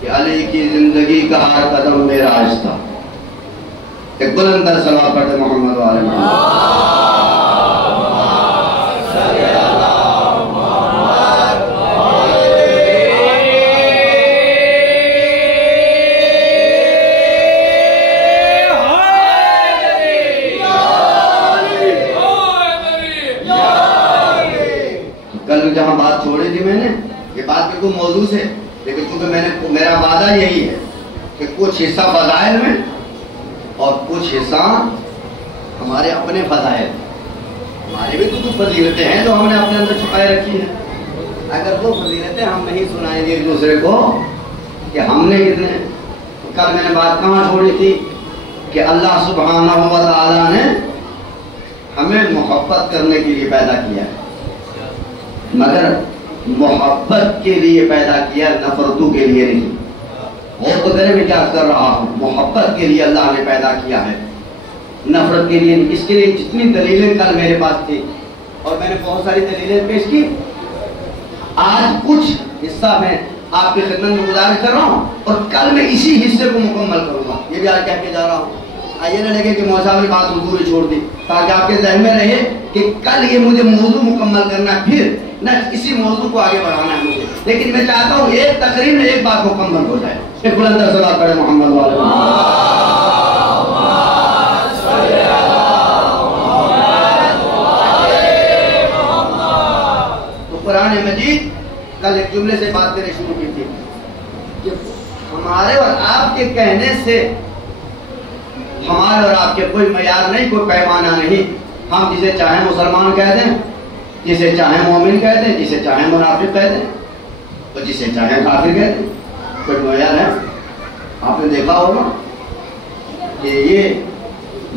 کہ علی کی زندگی کا ہر قدم معراج تھا۔ ایک بلند تر صلوات پڑھتے محمد وآلہ محمد۔ جہاں بات چھوڑی تھی میں نے، یہ بات بالکل موضوع سے، لیکن چونکہ میرا وعدہ یہی ہے کہ کچھ حصہ فضائل میں اور کچھ حصہ ہمارے اپنے فضائل، ہماری بھی تو کچھ فضیلتیں ہیں جو ہم نے اپنے اندر چھپائے رکھی ہیں۔ اگر وہ فضیلتیں ہم نہیں سنائیں گے ایک دوسرے کو کہ ہم نے کتنے، کل میں نے بات کہاں چھوڑی تھی کہ اللہ سبحانہ و تعالیٰ نے ہمیں محبت کرنے کے لیے پیدا کیا ہے، مگر محبت کے لیے پیدا کیا، نفرتوں کے لیے نہیں۔ اور تو کرے میں کیا کر رہا ہوں، محبت کے لیے اللہ نے پیدا کیا ہے، نفرت کے لیے نہیں۔ اس کے لیے جتنی دلیلیں کل میرے پاس تھی اور میں نے بہت ساری دلیلیں پیش کی، آج کچھ حصہ میں آپ کی خدمت میں گزارش کر رہا ہوں اور کل میں اسی حصے کو مکمل کروں گا۔ یہ بھی آج کہہ کے جا رہا ہوں، آئیے نہ لگے کہ مولانا صاحب نے بات اردو میں چھوڑ دی، تاکہ آپ کے ذہن میں رہے کہ کل یہ مجھے موضوع مکمل کرنا ہے، پھر نہ اسی موضوع کو آگے بڑھانا ہے مجھے، لیکن میں چاہتا ہوں ایک تقریر میں ایک بات مکمل ہو جائے۔ ایک بلند تر صلوات پڑھیں محمد وآلہ محمد۔ تو قرآن مجید کل ایک جملے سے بات کرنے شروع کی تھی کہ ہمارے اور آپ کے کہنے سے ہمارے اور آپ کے کوئی معیار نہیں، کوئی پیمانہ نہیں۔ ہم جسے چاہیں مسلمان کہہ دیں، جسے چاہیں مومن کہہ دیں، جسے چاہیں منافق کہہ دیں، اور جسے چاہیں کافر کہہ دیں، کوئی معیار ہے؟ آپ نے دیکھا ہوگا کہ یہ،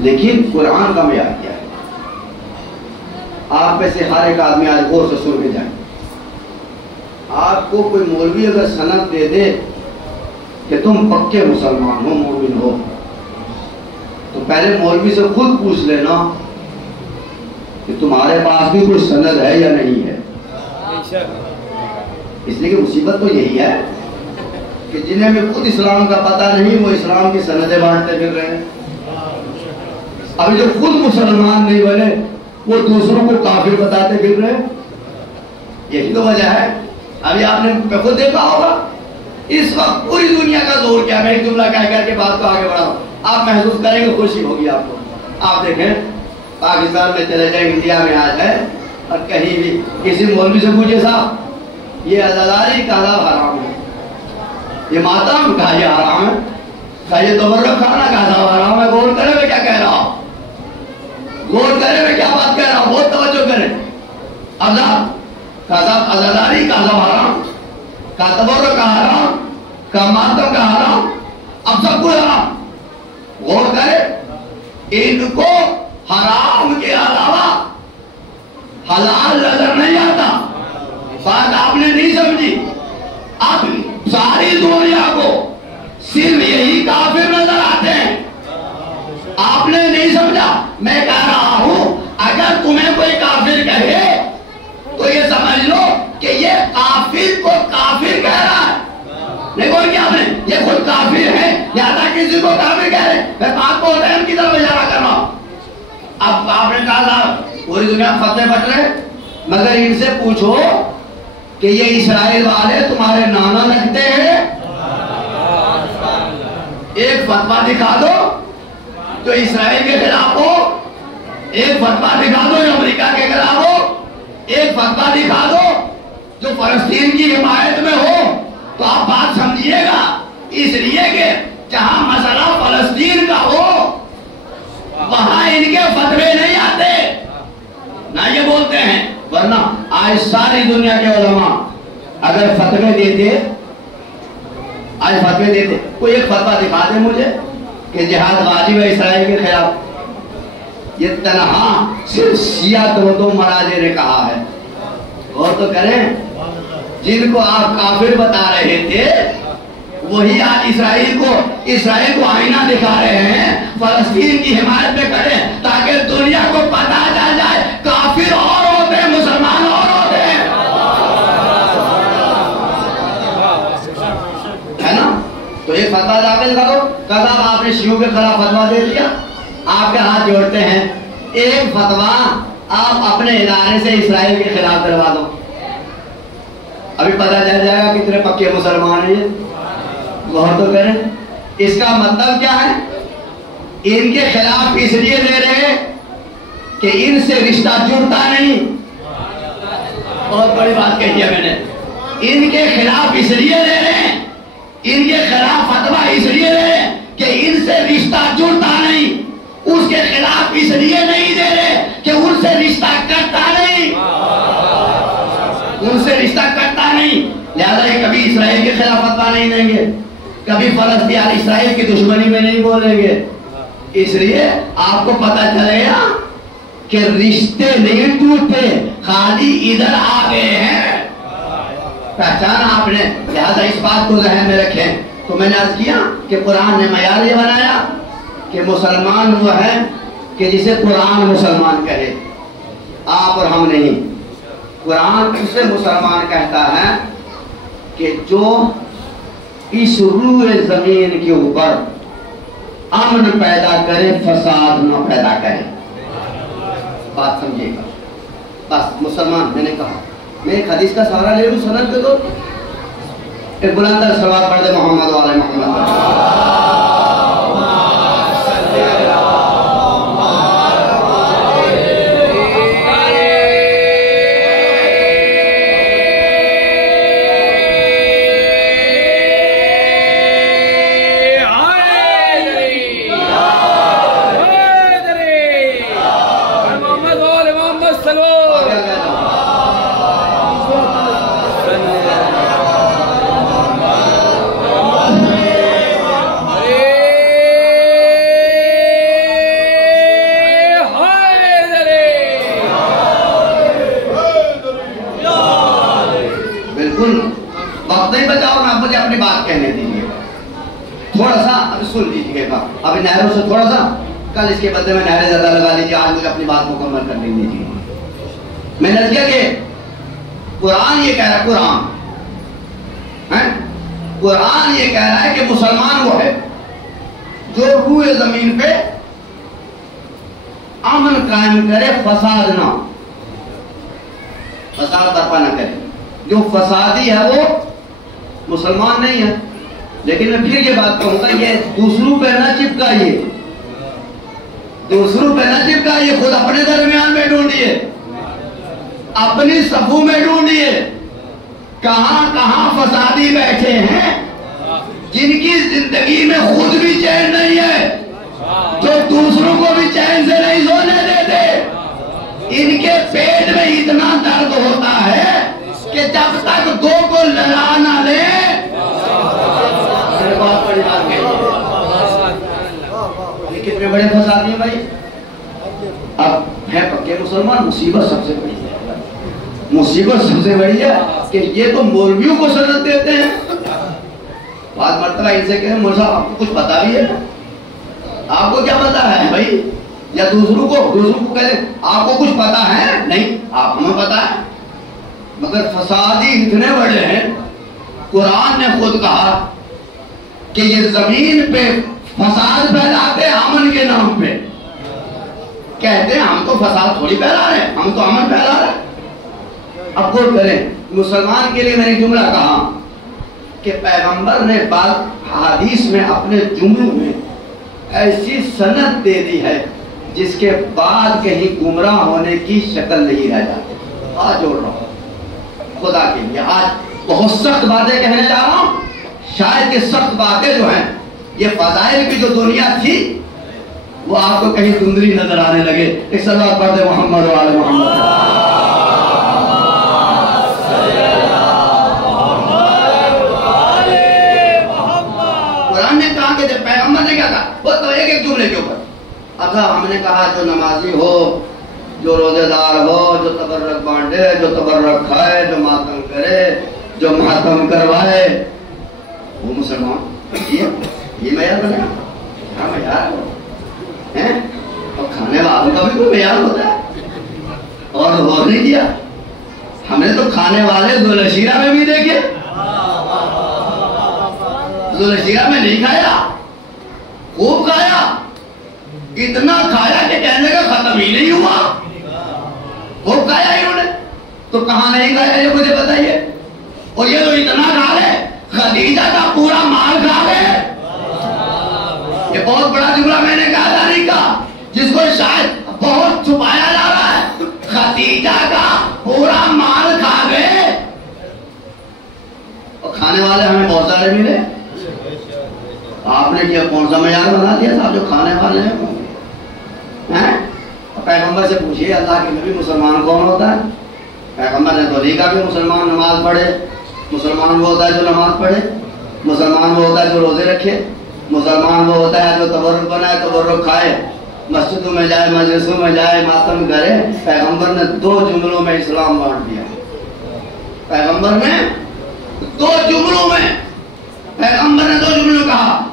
لیکن قرآن کا معیار کیا ہے؟ آپ میں سے ہر ایک آدمی آج غور سے سن کے جائیں۔ آپ کو کوئی مولوی اگر سند دے دے کہ تم پکے مسلمان ہو، مومن ہو، تو پہلے مولوی سے خود پوچھ لینا کہ تمہارے پاس بھی کوئی سند ہے یا نہیں ہے. اس لیے کہ مصیبت تو یہی ہے کہ جنہیں بھی خود اسلام کا پتہ نہیں وہ اسلام کی سندیں بانٹتے پھر رہے ہیں. ابھی جو خود مسلمان نہیں بنے وہ دوسروں کو کافر بتاتے پھر رہے ہیں. یہی تو وجہ ہے. ابھی آپ نے خود دیکھا ہوگا اس وقت پوری دنیا کا زور کیا. میں ایک جملہ کہہ کر کے بات کو آگے بڑھاؤں, آپ محسوس کریں گے, خوشی ہوگی آپ کو. آپ دیکھیں پاکستان میں چلے جائیں, انڈیا میں آ جائیں اور کہیں بھی کسی مولوی سے پوچھے صاحب یہ عزاداری کا حرام ہے, یہ ماتم کا یہ حرام ہے, کا یہ تبرک کھانا کا حرام ہے, غور کرے میں کیا کہہ رہا ہوں, غور کرے میں کیا بات کہہ رہا ہوں, بہت توجہ کریں. عزاداری کا حرام, کا تبرک کا حرام, کا ماتم کا حرام, اب سب کو حرام. غور کرے ان کو حرام کے علاوہ حلال نظر نہیں آتا. بات آپ نے نہیں سمجھی. اب ساری دنیا کو صرف یہی کافر نظر آتے ہیں. آپ نے نہیں سمجھا. میں کہہ رہا ہوں اگر تمہیں کوئی کافر کہے تو یہ سمجھ لو کہ یہ کافر کو کافر کہہ رہا ہے. نہیں بول کیا آپ نے, یہ خود کافر ہے لہذا کسی کو کافر کہہ رہے. میں بات کو رحم کی طرف اشارہ کر رہا ہوں. اب آپ نے کہا صاحب پوری دنیا فتح بٹ رہے, مگر ان سے پوچھو کہ یہ اسرائیل والے تمہارے نانا لگتے ہیں. ایک فتویٰ دکھا دو جو اسرائیل کے خلاف ہو, ایک فتویٰ دکھا دو جو امریکہ کے خلاف ہو, ایک فتویٰ دکھا دو جو فلسطین کی حمایت میں ہو, تو آپ بات سمجھیے گا. اس لیے کہ جہاں مسئلہ فلسطین کا ہو وہاں ان کے فتوے نہیں آتے, نہ یہ بولتے ہیں. ورنہ آج ساری دنیا کے علماء اگر فتوے دیتے, آج فتوے دیتے, کوئی ایک فتویٰ دکھا دے مجھے کہ جہاد واجب ہے اسرائیل کے خلاف. یہ تنہا صرف شیعہ دو مراجع نے کہا ہے. اور تو کریں جن کو آپ کافر بتا رہے تھے وہی آج اسرائیل کو آئینہ دکھا رہے ہیں, فلسطین کی حمایت میں کھڑے تاکہ دنیا کو پتہ چل جائے کافر اور ہوتے ہیں, مسلمان اور ہوتے ہیں. ہے نا. تو ایک فتویٰ داخل کرو. کل آپ نے شیعوں کے خلاف فتویٰ دے دیا, آپ کے ہاتھ جوڑتے ہیں. ایک فتویٰ آپ اپنے ادارے سے اسرائیل کے خلاف کروا دو, ابھی پتہ چل جائے گا کتنے پکے مسلمان ہیں. غور تو کریں. اس کا مطلب کیا ہے؟ ان کے خلاف اس لیے دے رہے ہیں کہ ان سے رشتہ جڑتا نہیں. بہت بڑی بات کہی ہے میں نے. ان کے خلاف اس لیے دے رہے ہیں, ان کے خلاف فتویٰ اس لیے دے رہے ہیں کہ ان سے رشتہ جڑتا نہیں. اس کے خلاف اس لیے نہیں دے رہے کہ ان سے رشتہ کٹتا نہیں, ان سے رشتہ کٹتا نہیں. لہذا یہ کبھی اسرائیل کے خلاف فتویٰ نہیں دیں گے, کبھی فلسطین اور اسرائیل کی دشمنی میں نہیں بولیں گے. اس لیے آپ کو پتہ چلے گا کہ رشتے نہیں ٹوٹتے, خالی ادھر آ گئے ہیں. پہچانا آپ نے. لہذا اس بات کو ذہن میں رکھیں. تو میں نے عرض کیا کہ قرآن نے معیار یہ بنایا کہ مسلمان وہ ہے کہ جسے قرآن مسلمان کہے, آپ اور ہم نہیں. قرآن اسے مسلمان کہتا ہے کہ جو اس روئے زمین کے اوپر امن پیدا کرے, فساد نہ پیدا کرے. بات سمجھے گا. بس مسلمان. میں نے کہا میں ایک حدیث کا سہارا لے لوں سند پہ, تو ایک بلندر سوال پڑھ دے محمد والے محمد. تھوڑا سا سن لیجیے گا. ابھی نہروں سے تھوڑا سا کل اس کے بدلے میں نہر زیادہ لگا لیجیے، آج مجھے اپنی بات مکمل کر لیں گے. میں نے کیا کہ قرآن یہ کہہ رہا ہے، قرآن یہ کہہ رہا ہے کہ مسلمان وہ ہے جو روئے زمین پہ امن قائم کرے، فساد برپا نہ کرے. جو فسادی ہے وہ مسلمان نہیں ہے. لیکن میں پھر یہ بات کہوں گا، یہ دوسروں پہ نہ چپکائیے، خود اپنے درمیان میں ڈھونڈیے، اپنی صفوں میں ڈھونڈیے. کہاں فسادی بیٹھے ہیں جن کی زندگی میں خود بھی چین نہیں ہے، جو دوسروں کو بھی چین سے نہیں سونے دیتے. ان کے پیٹ میں اتنا درد ہوتا ہے کہ جب تک دو کو لڑا نہ لے. یہ کتنے بڑے فسادی ہیں بھائی. اب ہے پکے مسلمان، مصیبت سب سے بڑی ہے کہ یہ تو مولویوں کو سند دیتے ہیں. بعض مرتبہ ان سے کہیں مولوی صاحب آپ کو کچھ پتا بھی ہے؟ آپ کو کیا پتا ہے بھائی؟ یا دوسروں کو کہتے آپ کو کچھ پتا ہے؟ نہیں، آپ ہمیں پتا ہے. مگر فسادی اتنے بڑے ہیں، قرآن نے خود کہا کہ یہ زمین پہ فساد پھیلاتے امن کے نام پہ. کہتے ہیں ہم تو فساد تھوڑی پھیلا رہے ہیں، ہم تو امن پھیلا رہے ہیں. اب غور کریں، مسلمان کے لیے میں نے جملہ کہا کہ پیغمبر نے بعض حدیث میں اپنے جملوں میں ایسی سند دے دی ہے جس کے بعد کہیں گمراہ ہونے کی شکل نہیں رہ جاتی. آج جوڑ رہا ہوں خدا کے لیے، آج بہت سخت باتیں کہنے جا رہا ہوں. شاید کہ سخت باتیں جو ہیں، یہ فضائل کی جو دنیا تھی وہ آپ کو کہیں دھندلی نظر آنے لگے. ایک صلوات پڑھ دے محمد و آل محمد. قرآن نے کہا کہ پیغمبر نے کیا کہا، وہ تو ایک جملے کے اوپر. اب ہم نے کہا جو نمازی ہو، جو روزے دار ہو، جو تبرک بانٹے، جو تبرک کھائے، جو ماتم کرے، جو ماتم کروائے، وہ مسلمان. یہ معیار بنا؟ کیا معیار ہے؟ اور کھانے والوں کا بھی کوئی معیار ہوتا ہے؟ اور غور نہیں کیا؟ ہم نے تو کھانے والے ذوالشیرہ میں بھی دیکھے. ذوالشیرہ میں نہیں کھایا، خوب کھایا، اتنا کھایا کہ کہنے کا ختم ہی نہیں ہوا. خوب کھایا انہوں نے. تو کہاں نہیں کھایا یہ مجھے بتائیے. اور یہ تو اتنا کھا رہے، خدیجہ کا پورا مال کھا گئے. یہ بہت بڑا جملہ میں نے کہا تھا، نہیں کہا، جس کو شاید بہت چھپایا جا رہا ہے. خدیجہ کا پورا مال کھا گئے. اور کھانے والے ہمیں بہت سارے ملے. آپ نے کیا کون سا معیار بنا دیا صاحب جو کھانے والے ہیں؟ پیغمبر سے پوچھئے اللہ کے نبی مسلمان کون ہوتا ہے؟ پیغمبر نے تو نہیں کہا کہ مسلمان نماز پڑھے. مسلمان وہ ہوتا ہے جو نماز پڑھے، مسلمان وہ ہوتا ہے جو روزے رکھے، مسلمان وہ ہوتا ہے جو تبرک بنائے، تبرک کھائے، مسجدوں میں جائے، مجلسوں میں جائے، ماتم کرے. پیغمبر نے 2 جملوں میں اسلام بانٹ دیا. پیغمبر نے 2 جملوں میں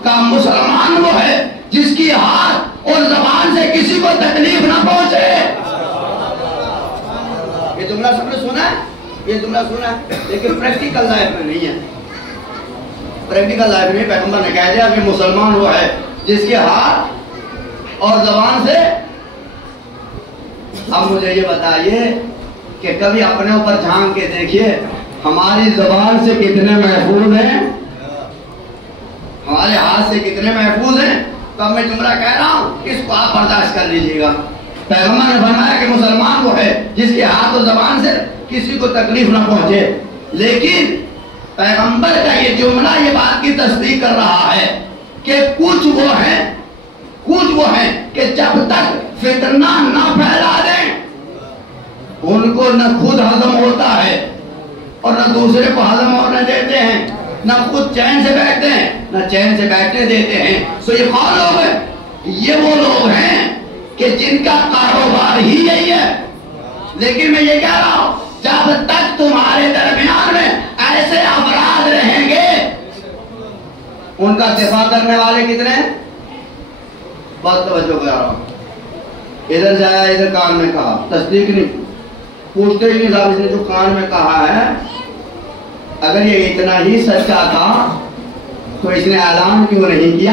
کہا مسلمان وہ ہے جس کی ہاتھ اور زبان سے کسی کو تکلیف نہ پہنچے. یہ جملہ سب نے سنا ہے، یہ جملہ سنا ہے، لیکن پریکٹیکل لائف میں نہیں ہے. پریکٹیکل لائف میں پیغمبر نے کہہ دیا کہ مسلمان وہ ہے جس کے ہاتھ اور زبان سے. اب مجھے یہ بتائیے کہ کبھی اپنے اوپر جھانک کے دیکھیے ہماری زبان سے کتنے محفوظ ہیں، ہمارے ہاتھ سے کتنے محفوظ ہیں. تو اب میں جملہ کہہ رہا ہوں، اس کو آپ برداشت کر لیجئے گا. پیغمبر نے فرمایا کہ مسلمان وہ ہے جس کے ہاتھ اور زبان سے کسی کو تکلیف نہ پہنچے. لیکن پیغمبر کا یہ جملہ یہ بات کی تصدیق کر رہا ہے کہ کچھ وہ ہیں کہ جب تک فتنہ نہ پھیلا دیں ان کو نہ خود ہضم ہوتا ہے اور نہ دوسرے کو ہضم ہونے دیتے ہیں، نہ خود چین سے بیٹھتے ہیں نہ چین سے بیٹھنے دیتے ہیں. تو یہ کون لوگ ہیں؟ یہ وہ لوگ ہیں کہ جن کا کاروبار ہی یہی ہے. لیکن میں یہ کہہ رہا ہوں جب تک تمہارے درمیان میں ایسے افراد رہیں گے، ان کا دفاع کرنے والے کتنے ہیں؟ بہت توجہ کر رہا ہوں. ادھر سے آیا, ادھر کان میں کہا, تصدیق نہیں, پوچھتے ہی نہیں صاحب اس نے جو کان میں کہا ہے اگر یہ اتنا ہی سچا تھا تو اس نے اعلان کیوں نہیں کیا؟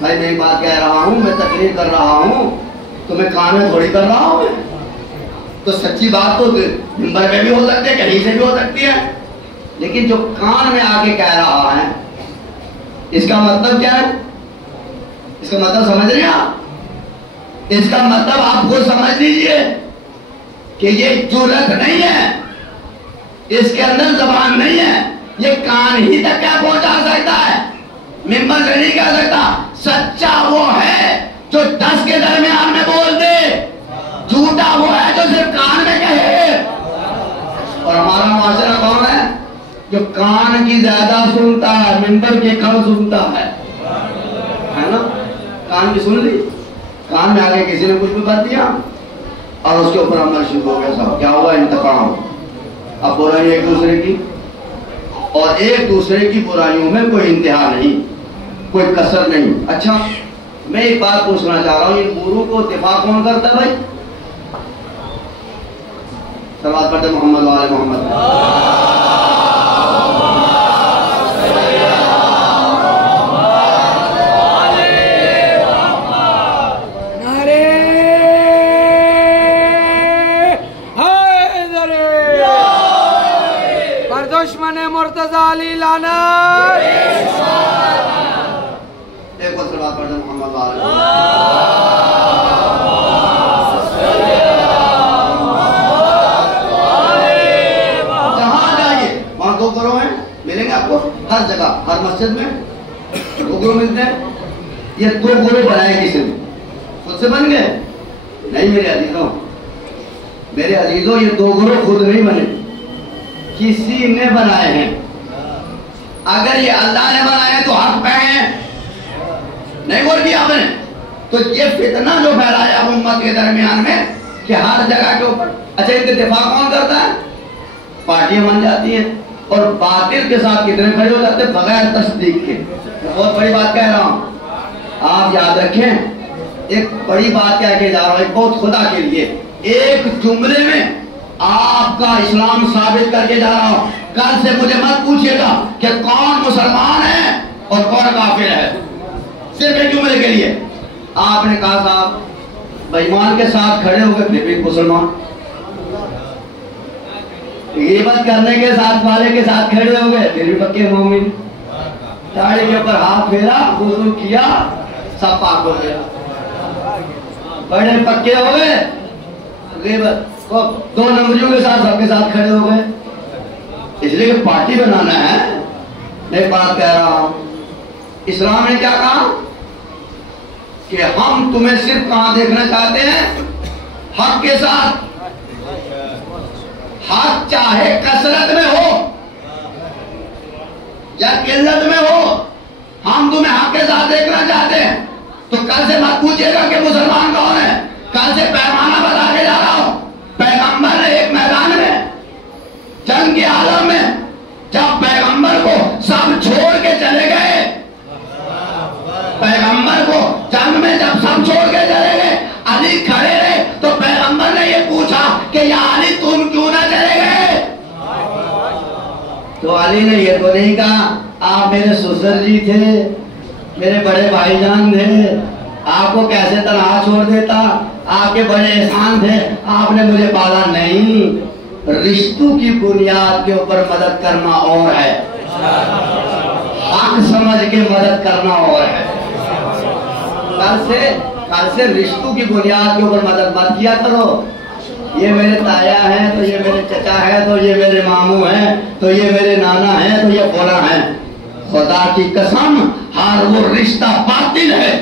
بھائی میں ایک بات کہہ رہا ہوں, میں تقریر کر رہا ہوں, تو میں کان میں تھوڑی کر رہا ہوں. تو سچی بات تو منبر میں بھی ہو سکتی ہے, کہیں سے بھی ہو سکتی ہے, لیکن جو کان میں آ کے کہہ رہا ہے اس کا مطلب کیا ہے؟ اس کا مطلب سمجھ رہے ہیں آپ؟ اس کا مطلب آپ خود سمجھ لیجئے کہ یہ جرأت نہیں ہے, اس کے اندر زبان نہیں ہے, یہ کان ہی تک کیا پہنچا سکتا ہے, ممبر سے نہیں کہہ سکتا. سچا وہ ہے جو 10 کے درمیان میں بول دے, جھوٹا وہ ہے جو صرف کان میں کہے. اور ہمارا معاشرہ کون ہے جو کان کی زیادہ سنتا ہے, ممبر کے کم سنتا ہے نا. کان کی سن لی, کان میں آگے کسی نے کچھ بھی بات دیا اور اس کے اوپر عمل شروع ہو گیا. صاحب کیا ہوا؟ انتقام. اب برائی ایک دوسرے کی, اور ایک دوسرے کی برائیوں میں کوئی انتہا نہیں, کوئی کسر نہیں. اچھا میں ایک بات پوچھنا چاہ رہا ہوں, ان گورو کو دفاع کون کرتا ہے بھائی؟ صلوات پڑھتے محمد وآل محمد. دشمن مرتضی علی لعنت. ایک بار صلوات پڑھتے محمد وآل محمد. جہاں جائیے وہاں 2 گروہ ہیں, ملیں گے آپ کو ہر جگہ, ہر مسجد میں 2 گروہ ملتے ہیں. یہ 2 گروہ بنائے کسی نے؟ خود سے بن گئے؟ نہیں میرے عزیزوں, میرے عزیزوں یہ 2 گروہ خود نہیں بنے, کسی نے بنائے ہیں. اگر یہ اللہ نے بنائے ہیں تو حق پہ ہیں, نہیں بول دیا آپ نے. تو یہ فتنہ جو پھیلایا امت کے درمیان میں کہ ہر جگہ کے اوپر, اچھا ان کے دفاع کون کرتا ہے؟ پارٹیاں بن جاتی ہیں اور باطل کے ساتھ کتنے کھڑے ہو جاتے ہیں بغیر تصدیق کے. بہت بڑی بات کہہ رہا ہوں, آپ یاد رکھیں, ایک بڑی بات کہہ کے جا رہا ہوں, ایک بہت خدا کے لیے, ایک جملے میں آپ کا اسلام ثابت کر کے جا رہا ہوں. کل سے مجھے مت پوچھئے گا کہ کون مسلمان ہے اور کون کافر ہے, صرف ایک جملے کے لیے. آپ نے کہا صاحب بےایمان کے ساتھ کھڑے ہو گئے پھر بھی مسلمان, غیبت کرنے کے ساتھ والے کے ساتھ کھڑے ہو گئے پھر بھی پکے مومن, داڑھی کے اوپر ہاتھ پھیرا, وضو کیا, سب پاک ہو گیا, بڑے پکے ہو گئے. غیبت 2 نمبریوں کے ساتھ سب کے ساتھ کھڑے ہو گئے, اس لیے کہ پارٹی بنانا ہے. میں بات کہہ رہا ہوں, اسلام نے کیا کہا کہ ہم تمہیں صرف کہاں دیکھنا چاہتے ہیں؟ حق کے ساتھ. حق چاہے کثرت میں ہو یا قلت میں ہو, ہم تمہیں حق کے ساتھ دیکھنا چاہتے ہیں. تو کل سے مت پوچھئے گا کہ مسلمان کون ہے, کل سے پیمانہ بتا کے جا رہا ہوں. پیغمبر نے ایک میدان میں جنگ کے عالم میں جب پیغمبر کو سب چھوڑ کے چلے گئے, پیغمبر کو جنگ میں جب سب چھوڑ کے چلے گئے, علی کھڑے رہے تو پیغمبر نے یہ پوچھا کہ یا علی تم کیوں نہ چلے گئے؟ تو علی نے یہ تو نہیں کہا آپ میرے سسر جی تھے, میرے بڑے بھائی جان تھے, آپ کو کیسے تنہا چھوڑ دیتا, آپ کے بڑے احسان تھے, آپ نے مجھے پالا. نہیں, رشتوں کی بنیاد کے اوپر مدد کرنا اور ہے, حق سمجھ کے مدد کرنا اور ہے. کل سے رشتوں کی بنیاد کے اوپر مدد مت کیا کرو. یہ میرے تایا ہیں تو یہ میرے چچا ہے تو یہ میرے ماموں ہیں تو یہ میرے نانا ہیں تو یہ فلاں ہیں. خدا کی قسم ہر وہ رشتہ باطل ہے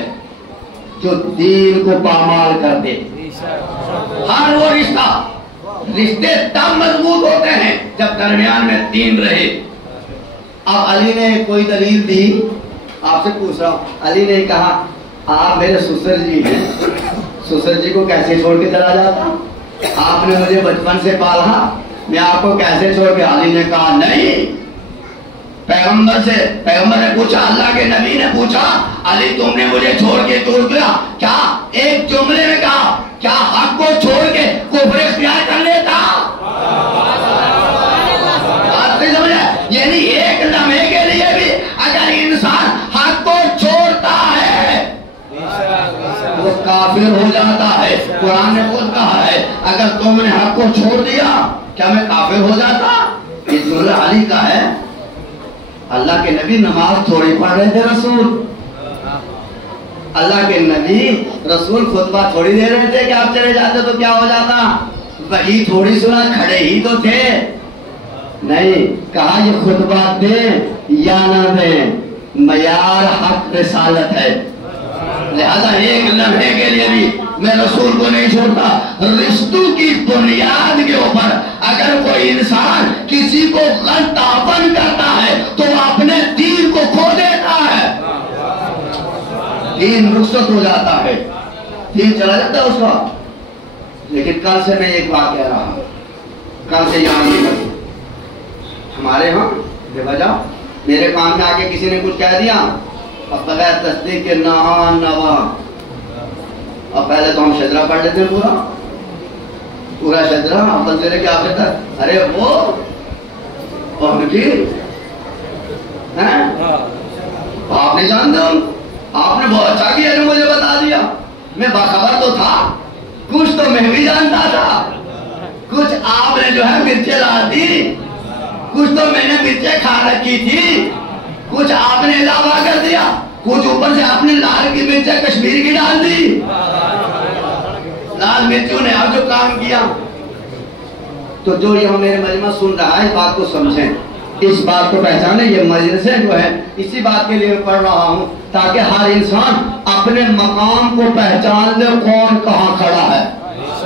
جو دین کو پامال کر دے. ہر وہ رشتے تب مضبوط ہوتے ہیں جب درمیان میں دین رہے. اب علی نے کوئی دلیل دی, آپ سے پوچھ رہا ہوں, علی نے کہا آپ میرے سسر جی ہیں, سسر جی کو کیسے چھوڑ کے چلا جاتا, آپ نے مجھے بچپن سے پالا, میں آپ کو کیسے چھوڑ کے. علی نے کہا نہیں, پیغمبر نے پوچھا، اللہ کے نبی نے پوچھا، علی تم نے مجھے چھوڑ کے دور کیا؟ کیا ایک جملے میں کہا، کیا حق کو چھوڑ کے کفر اختیار کر لیتا؟ بات نہیں سمجھا؟ یعنی ایک لمحے کے لیے بھی اگر انسان حق کو چھوڑتا ہے وہ کافر ہو جاتا ہے۔ قرآن نے خود کہا ہے اگر تم نے حق کو چھوڑ دیا کیا میں کافر ہو جاتا؟ یہ جملہ علی کا ہے۔ اللہ کے نبی نماز تھوڑی پڑھ رہے تھے، رسول اللہ کے نبی رسول خطبہ تھوڑی دے رہے تھے کہ آپ چلے جاتے تو کیا ہو جاتا، وہی تھوڑی سنا، کھڑے ہی تو تھے۔ نہیں کہا یہ خطبہ دیں یا نہ دیں، معیار حق رسالت ہے، لہذا ایک لمحے کے لیے بھی میں رسول کو نہیں چھوڑتا۔ رشتوں کی بنیاد کے اوپر اگر کوئی انسان کسی کو غلط تعاون کرتا ہے تو وہ اپنے دین کو کھو دیتا ہے، دین رخصت ہو جاتا ہے، دین چلا جاتا ہے اس کا۔ لیکن کل سے میں ایک بات کہہ رہا ہوں، کل سے یہاں نہیں کروں، ہمارے ہاں بے وجہ میرے کام میں آگے کسی نے کچھ کہہ دیا، اب بغیر تصدیق کے نہان نوا، اب پہلے تو ہم شجرہ پڑھ لیتے ہیں پورا شجرہ اول سے لے کے آخر تک، ارے وہ ان کی آپ نہیں جانتے، آپ نے بہت اچھا کیا جو مجھے بتا دیا، میں باخبر تو تھا، کچھ تو میں بھی جانتا تھا، کچھ آپ نے جو ہے مرچیں لا دی، کچھ تو میں نے مرچیں کھا رکھی تھی، کچھ آپ نے علاوہ کر دیا، کچھ اوپر سے آپ نے لال کی مرچیں کشمیر کی ڈال دی، لال مرچوں نے اب جو کام کیا۔ تو جو یہ میرے مجمع سن رہا ہے اس بات کو سمجھیں، اس بات کو پہچانے، یہ مجلسیں جو ہے اسی بات کے لیے پڑھ رہا ہوں تاکہ ہر انسان اپنے مقام کو پہچان لے، کون کہاں کھڑا ہے،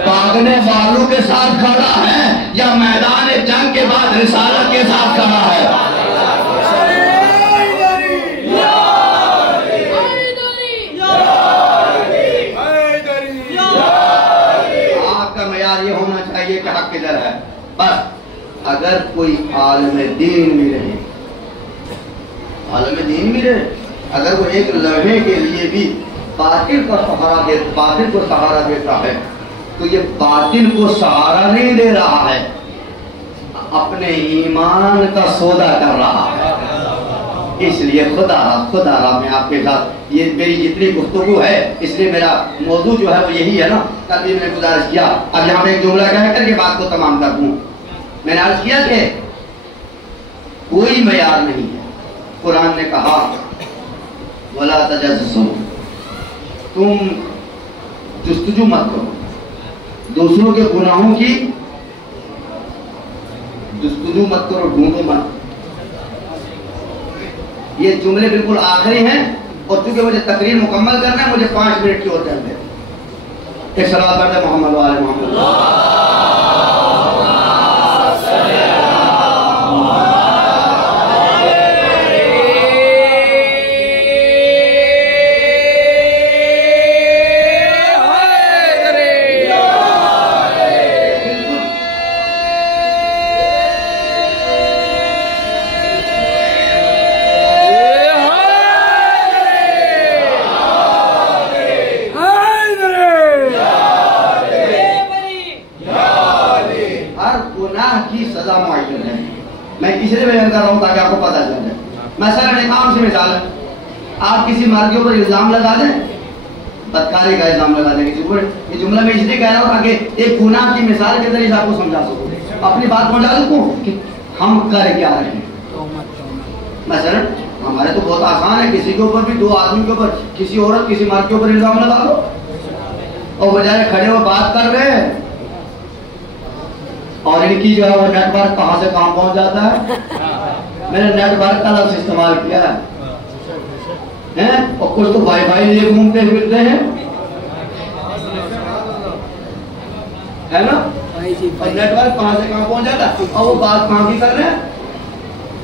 بھاگنے والوں کے ساتھ کھڑا ہے یا میدان جنگ کے بعد رسالت کے ساتھ کھڑا ہے۔ آپ کا معیار یہ ہونا چاہیے کہ حق کدھر ہے۔ بس اگر کوئی عالم دین بھی رہے، عالم دین بھی رہے، اگر وہ ایک لمحے کے لیے بھی باطل کو سہارا دیتا ہے تو یہ باطل کو سہارا نہیں دے رہا ہے، اپنے ایمان کا سودا کر رہا ہے۔ اس لیے خدا را میں آپ کے ساتھ یہ میری جتنی گفتگو ہے، اس لیے میرا موضوع جو ہے وہ یہی ہے نا، کل بھی میں نے گزارش کیا، اب یہاں پہ ایک جملہ کہہ کر کے بات کو تمام کر دوں۔ میں نے عرض کیا کہ کوئی معیار نہیں ہے، قرآن نے کہا وَلَا تَجَسَّسُوا، تم جستجو مت کرو، دوسروں کے گناہوں کی جستجو مت کرو، ڈھونڈو مت۔ یہ جملے بالکل آخری ہیں اور چونکہ مجھے تقریر مکمل کرنا ہے، مجھے 5 منٹ کی اور ٹائم دے۔ ایک صلوات پڑھ دیں محمد و آل محمد۔ میں اس لیے بیان کر رہا ہوں تاکہ آپ کو پتہ چل جائے۔ مثلا ایک عام سی مثال ہے، آپ کسی مرد کے اوپر الزام لگا دیں، بدکاری کا الزام لگا دیں کسی اوپر، یہ جملہ میں اس لیے کہہ رہا ہوں تاکہ ایک گناہ کی مثال کے ذریعے سے آپ کو سمجھا سکوں، اپنی بات پہنچا سکوں کہ ہم کر کیا رہے ہیں۔ مثلا ہمارے تو بہت آسان ہے، کسی کے اوپر بھی، 2 آدمی کے اوپر، کسی عورت کسی مرد کے اوپر الزام لگا دو، اور بجائے کھڑے ہوئے بات کر رہے ہیں، اور ان کی جو ہے وہ نیٹ ورک کہاں سے کہاں پہنچ جاتا ہے۔ میں نے نیٹ ورک کا لفظ استعمال کیا ہے، اور کچھ تو وائی فائی لیے گھومتے پھرتے ہیں، ہے نا، اور نیٹ ورک کہاں سے کہاں پہنچ جاتا ہے، اور وہ بات کہاں کی کر رہے ہیں،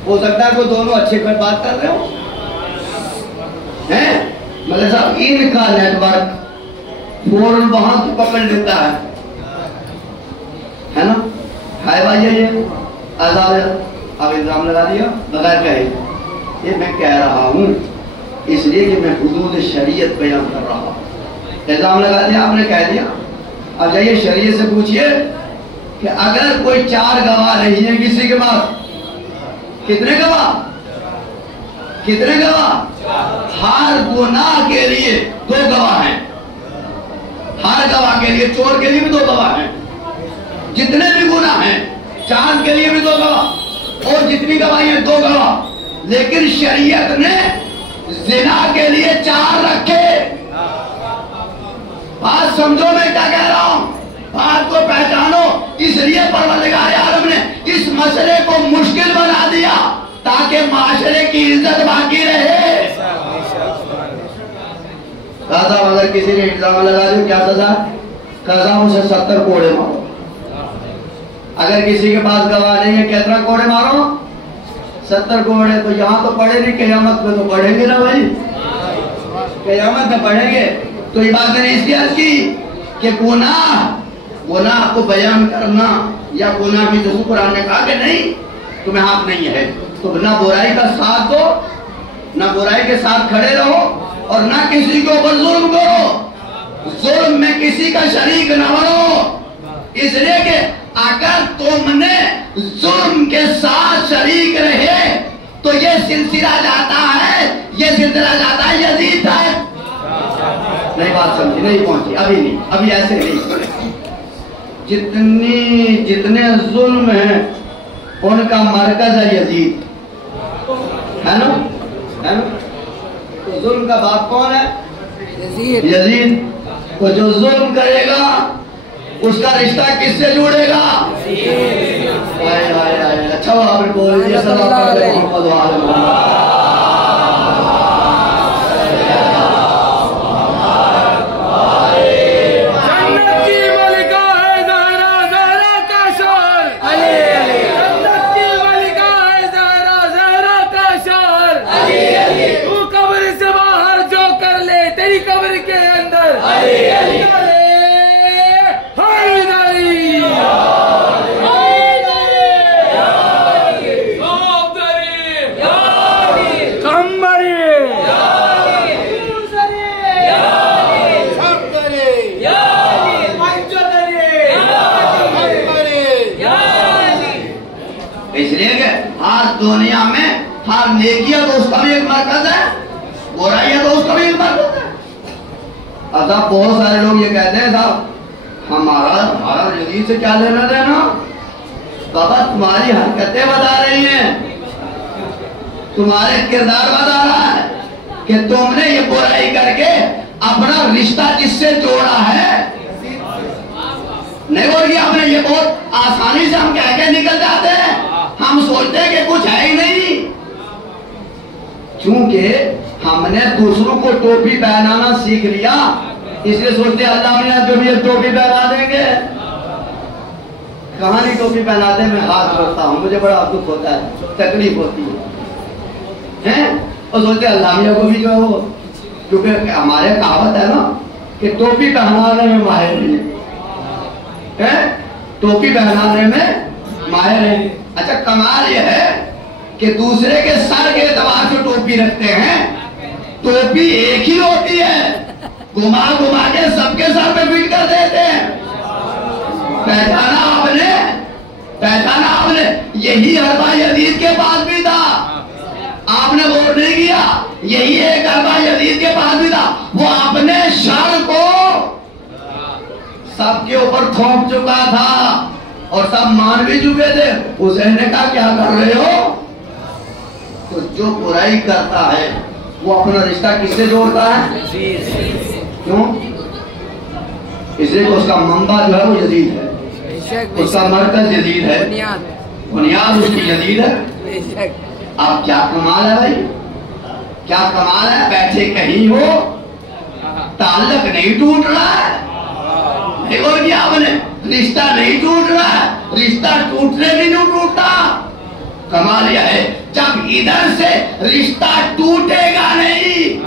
ہو سکتا ہے وہ دونوں اچھے پر بات کر رہے ہو، مطلب صاحب ان کا نیٹ ورک فوراً وہاں کی پکڑ لیتا ہے نا، ہے بھائی یہ عذاب، اب الزام لگا دیا بغیر کہے۔ یہ میں کہہ رہا ہوں اس لیے کہ میں حدود شریعت بیان کر رہا ہوں. الزام لگا دیا آپ نے، کہہ دیا. اب جائیے شریعت سے پوچھئے کہ اگر کوئی 4 گواہ نہیں ہے کسی کے پاس، کتنے گواہ؟ کتنے گواہ؟ ہر گناہ کے لیے 2 گواہ ہیں. ہر گواہ کے لیے، چور کے لیے بھی 2 گواہ ہیں. جتنے بھی گناہ ہیں، چاند کے لیے بھی 2 گواہ، اور جتنی گواہی ہیں 2 گواہ. لیکن شریعت نے زنا کے لیے 4 رکھے. بات سمجھو میں کیا کہہ رہا ہوں، بات کو پہچانو. اس لیے پروردگار عالم نے اس مسئلے کو مشکل بنا دیا تاکہ معاشرے کی عزت باقی رہے. کہا اگر کسی نے الزام لگا دیا کیا سزا؟ کہا اسے 70 کوڑے مارو. اگر کسی کے پاس گواہ نہیں ہے کتنا کوڑے مارو؟ 70 کوڑے. تو یہاں تو پڑھے نہیں، قیامت میں تو پڑھیں گے نا بھائی، قیامت میں پڑھیں گے. تو یہ بات میں نے اس لیے عرض کی کہ گناہ کو بیان کرنا یا گناہ کی جزو قرآن نے کہا کہ نہیں تمہیں حق نہیں ہے تو نہ برائی کا ساتھ دو، نہ برائی کے ساتھ کھڑے رہو، اور نہ کسی کے اوپر ظلم کرو. ظلم میں کسی کا شریک نہ بنو. اس لیے کہ اگر تم نے ظلم کے ساتھ شریک رہے تو یہ سلسلہ جاتا ہے یزید تک. نہیں بات سمجھی، نہیں پہنچی، ابھی نہیں، ابھی ایسے نہیں. جتنے ظلم ہیں ان کا مرکز ہے یزید، ہے نا؟ تو ظلم کا باپ کون ہے؟ یزید. تو جو ظلم کرے گا اس کا رشتہ کس سے جڑے گا؟ اچھا آپ نے بول دیا صلی اللہ علیہ وسلم. اس لیے کہ ہر دنیا میں ہر نیکیہ تو اس کا بھی ایک مرکز ہے، برائیہ تو اس کا بھی ایک مرکز ہے. صاحب بہت سارے لوگ یہ کہتے ہیں صاحب ہمارا یزید سے کیا لینا دینا؟ بابا تمہاری حرکتیں بتا رہی ہیں، تمہارے کردار بتا رہا ہے کہ تم نے یہ برائی کر کے اپنا رشتہ جس سے جوڑا ہے. نہیں بول گیا ہم نے، یہ بہت آسانی سے ہم کہہ کے نکل جاتے ہیں، ہم سوچتے ہیں کہ کچھ ہے ہی نہیں. چونکہ ہم نے دوسروں کو ٹوپی پہنانا سیکھ لیا اس لیے سوچتے ہیں اللہ میاں جو بھی ٹوپی پہنا دیں گے. کہاں نہیں ٹوپی پہناتے، میں ہاتھ رکھتا ہوں، مجھے بڑا دکھ ہوتا ہے، تکلیف ہوتی ہے. اور سوچتے ہیں اللہ میاں کو بھی جو ہے وہ، کیونکہ ہمارے کہاوت ہے نا کہ ٹوپی پہنانے میں ماہر نہیں ہے، ٹوپی پہنانے میں ماہر ہے. اچھا کمال یہ ہے کہ دوسرے کے سر کے اعتبار سے ٹوپی رکھتے ہیں. ٹوپی ایک ہی ہوتی ہے، گھما کے سب کے سر پہ فٹ کر دیتے ہیں. پہچانا آپ نے یہی حربہ یزید کے پاس بھی تھا. آپ نے ووٹ نہیں کیا، یہی ایک حربہ یزید کے پاس بھی تھا. وہ اپنے شر کو سب کے اوپر تھوپ چکا تھا اور سب مان بھی چکے تھے. حسین نے کہا کیا کر رہے ہو؟ تو جو برائی کرتا ہے وہ اپنا رشتہ کس سے جوڑتا ہے؟ کیوں؟ اس لیے کہ اس کا منبع جو ہے وہ یزید ہے، اس کا مرکز یزید ہے، بنیاد اس کی یزید ہے. اب کیا کمال ہے بھائی، کیا کمال ہے، بیٹھے کہیں ہو تعلق نہیں ٹوٹ رہا ہے. نہیں بول گیا آپ نے، رشتہ نہیں ٹوٹ رہا ہے، رشتہ ٹوٹنے بھی نہیں ٹوٹتا. کمال یہ ہے جب ادھر سے رشتہ ٹوٹے گا نہیں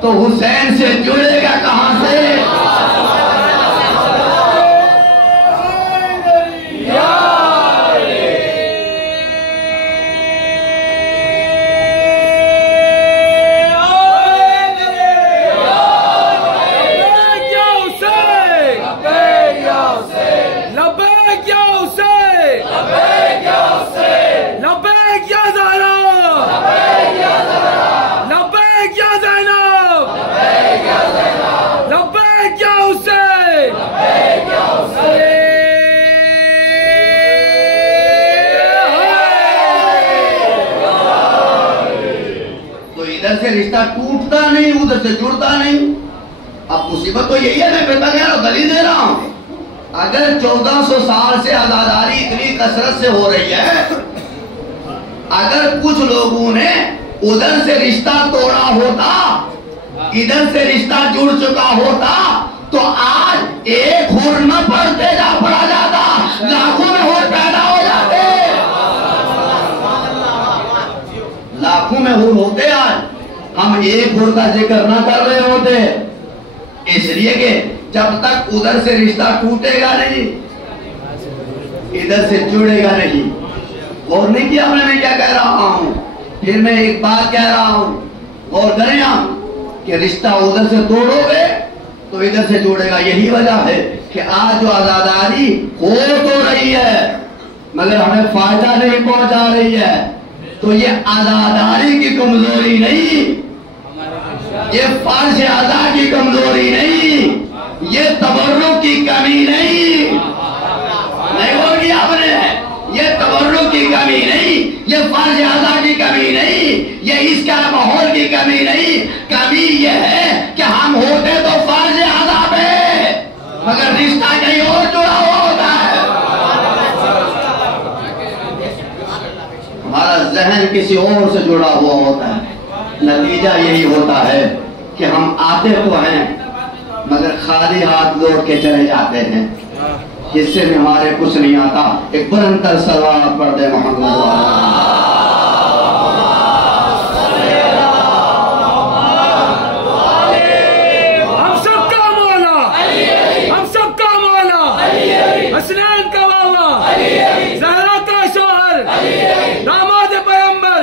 تو حسین سے جڑے گا کہاں سے؟ ادھر سے رشتہ ٹوٹتا نہیں ادھر سے جڑتا نہیں. اب مصیبت تو یہی ہے، میں پھر کہہ رہا ہوں، دلیل دے رہا ہوں. اگر 1400 سال سے عزاداری اتنی کثرت سے ہو رہی ہے، اگر کچھ لوگوں نے ادھر سے رشتہ توڑا ہوتا ادھر سے رشتہ جڑ چکا ہوتا تو آج ایک حور نہ پڑھتے جا پڑا جاتا، لاکھوں میں حور پیدا ہو جاتے، لاکھوں میں حور ہوتے. آج ہم ایک حور کا ذکر نہ کر رہے ہوتے، اس لیے کہ جب تک ادھر سے رشتہ ٹوٹے گا نہیں ادھر سے جڑے گا نہیں. غور نہیں کیا میں کیا کہہ رہا ہوں؟ پھر میں ایک بات کہہ رہا ہوں، غور کریں آپ کہ رشتہ ادھر سے توڑو گے تو ادھر سے جوڑے گا. یہی وجہ ہے کہ آج جو عزاداری ہو تو رہی ہے مگر ہمیں فائدہ نہیں پہنچا رہی ہے، تو یہ عزاداری کی کمزوری نہیں، یہ فرض ادا کی کمزوری نہیں، یہ تبرک کی کمی نہیں. نہیں ہوگی آپ نے، یہ تبرک کی کمی نہیں، یہ فرض ادا کی کمی نہیں، یہ اس کا ماحول کی کمی نہیں. کمی یہ ہے کہ ہم ہوتے تو فرض ادا پہ مگر رشتہ کہیں اور جڑا ہوا ہوتا ہے. ہمارا ذہن کسی اور سے جڑا ہوا ہوتا ہے. نتیجہ یہی ہوتا ہے کہ ہم آتے تو ہیں مگر خالی ہاتھ لوٹ کے چلے جاتے ہیں، جس سے ہمارے کچھ نہیں آتا. ایک بلند تر صلوات پڑھ دے محمد. حسنین کا بابا، زہرا کا شوہر، داماد پیغمبر،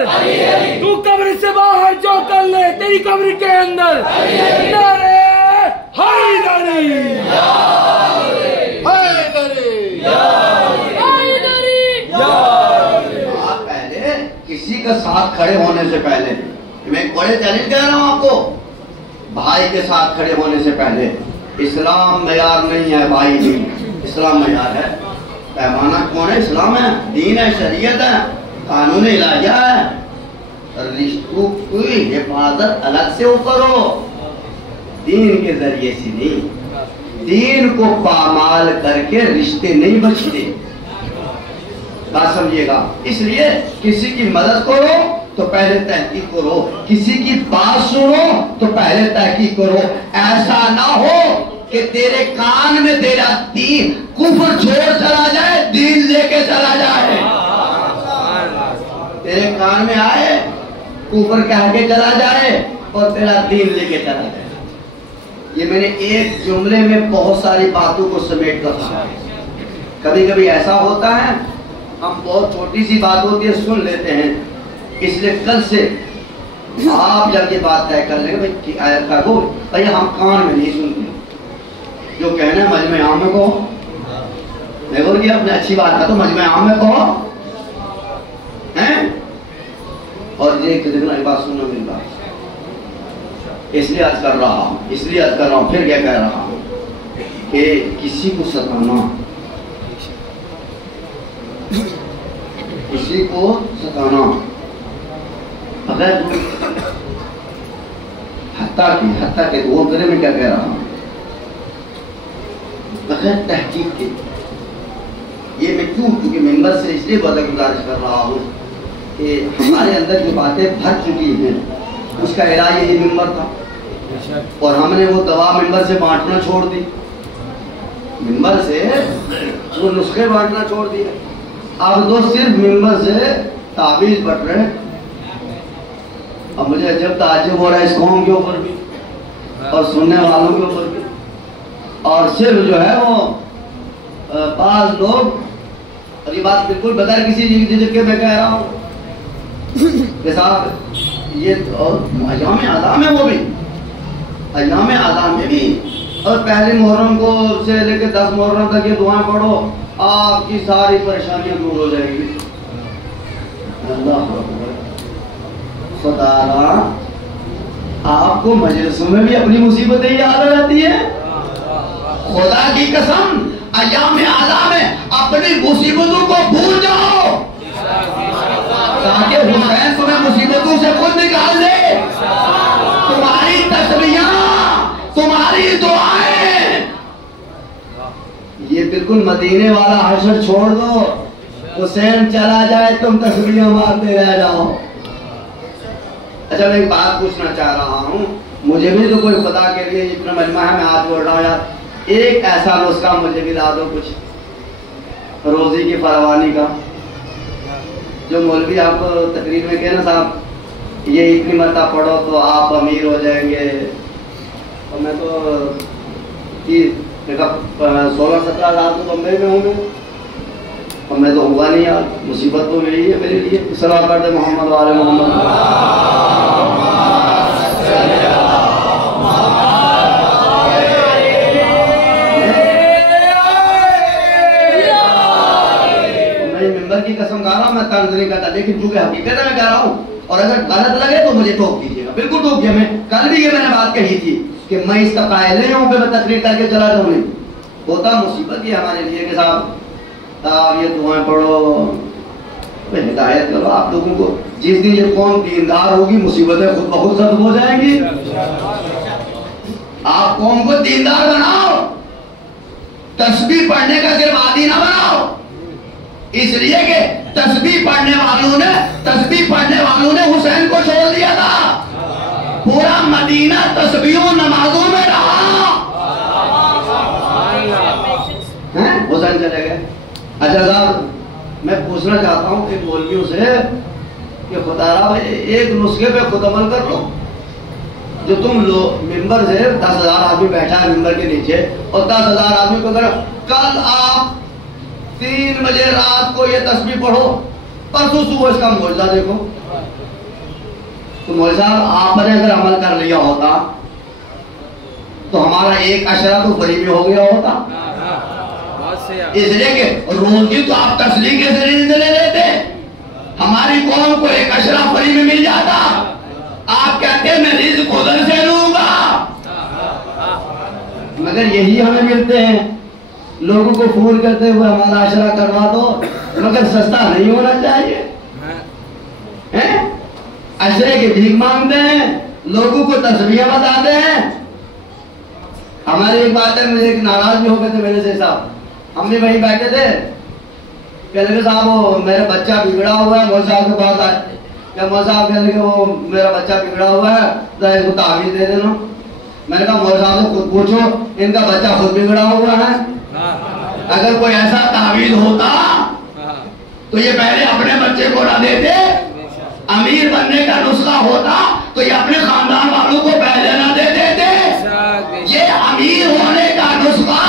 تو قبر سے باہر جو کر لے تیری قبر کے اندر نعرہ حیدری، پہلے کسی کا ساتھ کھڑے ہونے سے پہلے، میں ایک بڑے چیلنج کہہ رہا ہوں آپ کو، بھائی کے ساتھ کھڑے ہونے سے پہلے اسلام معیار نہیں ہے بھائی جی، اسلام معیار ہے. پیمانہ کون ہے؟ اسلام ہے، دین ہے، شریعت ہے، قانون الہیہ ہے. رشتوں کی حفاظت الگ سے کرو، دین کے ذریعے سے نہیں. دین کو پامال کر کے رشتے نہیں بچتے، بات سمجھیے گا. اس لیے کسی کی مدد کرو تو پہلے تحقیق کرو، کسی کی بات سنو تو پہلے تحقیق کرو. ایسا نہ ہو کہ تیرے کان میں تیرا دین کفر چھوڑ چلا جائے، دین لے کے چلا جائے. تیرے کان میں آئے کفر کہہ کے چلا جائے اور تیرا دین لے کے چلا جائے. یہ میں نے ایک جملے میں بہت ساری باتوں کو سمیٹ کر کہا. کبھی کبھی ایسا ہوتا ہے ہم بہت چھوٹی سی بات ہوتی ہے سن لیتے ہیں، اس لیے کل سے آپ جب یہ بات طے کر لیں گے بھائی ہم کان میں نہیں سنتے، جو کہنا ہے مجمع عام میں کہو. میں بول گیا اپنے اچھی بات ہے تو مجمع عام میں کہو. اور یہ کتنا بات سننا میری بات، اس لیے عرض کر رہا ہوں، پھر کیا کہہ رہا ہوں کہ کسی کو ستانا، اگر حتیٰ کہ وہ کرے، میں کیا کہہ رہا ہوں بغیر تحقیق کے. یہ میں کیونکہ ممبر سے اس لیے بہت گزارش کر رہا ہوں کہ ہمارے اندر جو باتیں بھر چکی ہیں اس کا علاج یہی ممبر تھا، اور ہم نے وہ دوا ممبر سے بانٹنا چھوڑ دی، ممبر سے وہ نسخے بانٹنا چھوڑ دیے. اب تو صرف ممبر سے تعویذ بٹ رہے ہیں. اب مجھے عجب تعجب ہو رہا ہے اس قوم کے اوپر بھی اور سننے والوں کے اوپر بھی. اور صرف جو ہے وہ بعض لوگ، اور یہ بات بالکل بغیر کسی جھجک کے میں کہہ رہا ہوں کہ صاحب یہ ایام اعظام ہے، وہ بھی ایام اعظام میں بھی، اور پہلی محرم کو سے لے کے 10 محرم تک یہ دعائیں پڑھو، آپ کی ساری پریشانیاں دور ہو جائیں گی. اللہ خدا آپ کو مجلسوں میں بھی اپنی مصیبتیں یاد آ جاتی ہیں. خدا کی قسم ایام اعظام میں اپنی مصیبتوں کو بھول جاؤ تاکہ حسین تمہیں مصیبتوں سے خود نکال دے. بالکل مدینے والا حشر چھوڑ دو، حسین چلا جائے تم تسبیحیں مارتے رہ جاؤ۔ اچھا میں ایک بات پوچھنا چاہ رہا ہوں، مجھے بھی تو کوئی خدا کے لیے اتنا مجمع ہے، میں ہاتھ بول رہا ہوں یار ایک ایسا نسخہ مجھے بھی لا دو کچھ روزی کی فراوانی کا، جو مولوی آپ کو تقریر میں کہنا صاحب یہ اتنی مرتبہ پڑھو تو آپ امیر ہو جائیں گے، اور میں تو 16-17 رات تو بمبئی میں ہوں میں، اور میں تو ہوا نہیں یار، مصیبت تو یہی ہے میرے لیے۔ صلاۃ پڑھ دے محمد وعلی محمد۔ میں ممبر کی قسم کھا رہا ہوں، میں طرز نہیں کرتا، لیکن چونکہ حقیقت میں کہہ رہا ہوں، اور اگر غلط لگے تو مجھے ٹوک دیجیے گا، بالکل ٹوک دیا۔ میں کل بھی یہ میں نے بات کہی تھی کہ میں اس کا قائل نہیں ہوں کہ میں تقریر کر کے چلا جاؤں، نہیں ہوتا مصیبت یہ ہمارے لیے کہ صاحب آپ یہ دعائیں پڑھو، ہدایت کرو آپ لوگوں کو۔ جس دن یہ قوم دیندار ہوگی مصیبتیں خود بخود ختم ہو جائیں گی۔ آپ قوم کو دیندار بناؤ، تسبیح پڑھنے کا صرف عادی نہ بناؤ، اس لیے کہ تسبیح پڑھنے والوں نے حسین کو چھوڑ دیا تھا، پورا مدینہ تسبیحوں نمازوں میں رہا، حسین چلے گئے۔ اچھا صاحب میں پوچھنا چاہتا ہوں کہ مولویوں سے کہ خدا را بھائی ایک نسخے پہ خود عمل کر لو، جو تم لوگ ممبر سے 10,000 آدمی بیٹھا ہے ممبر کے نیچے، اور 10,000 آدمی کو اگر کل آپ 3 بجے رات کو یہ تسبیح پڑھو، پرسوں صبح اس کا معجزہ دیکھو، تو مولوی صاحب آپ نے اگر عمل کر لیا ہوتا تو ہمارا ایک عشرہ تو فری میں ہو گیا ہوتا، اس لیے کہ روزی تو آپ تسلیح کے ذریعے لے لیتے، ہماری قوم کو ایک عشرہ فری میں مل جاتا، آپ کہتے ہیں میں رزق ادھر سے لوں گا، مگر یہی ہمیں ملتے ہیں، لوگوں کو فون کرتے ہوئے ہمارا عشرہ کروا دو، مگر سستا نہیں ہونا چاہیے، عشرے کے بھیک مانگتے ہیں، لوگوں کو تسبیح بتاتے ہیں۔ ہماری ایک بات ہے، مجھے ایک ناراض بھی ہو گئے تھے میرے سے صاحب، ہم بھی وہیں بیٹھے تھے، کہنے لگے صاحب وہ میرا بچہ بگڑا ہوا ہے، مولوی صاحب کے پاس آئے، کیا مولوی صاحب کہنے لگے وہ میرا بچہ بگڑا ہوا ہے ذرا اس کو تعویذ دے دینا۔ میں نے کہا مولوی صاحب سے خود پوچھو ان کا بچہ خود بگڑا ہوا ہے، اگر کوئی ایسا تعویذ ہوتا تو یہ پہلے اپنے بچے کو نہ دیتے، امیر بننے کا نسخہ ہوتا تو یہ اپنے خاندان والوں کو پہلے نہ دے دیتے، یہ امیر ہونے کا نسخہ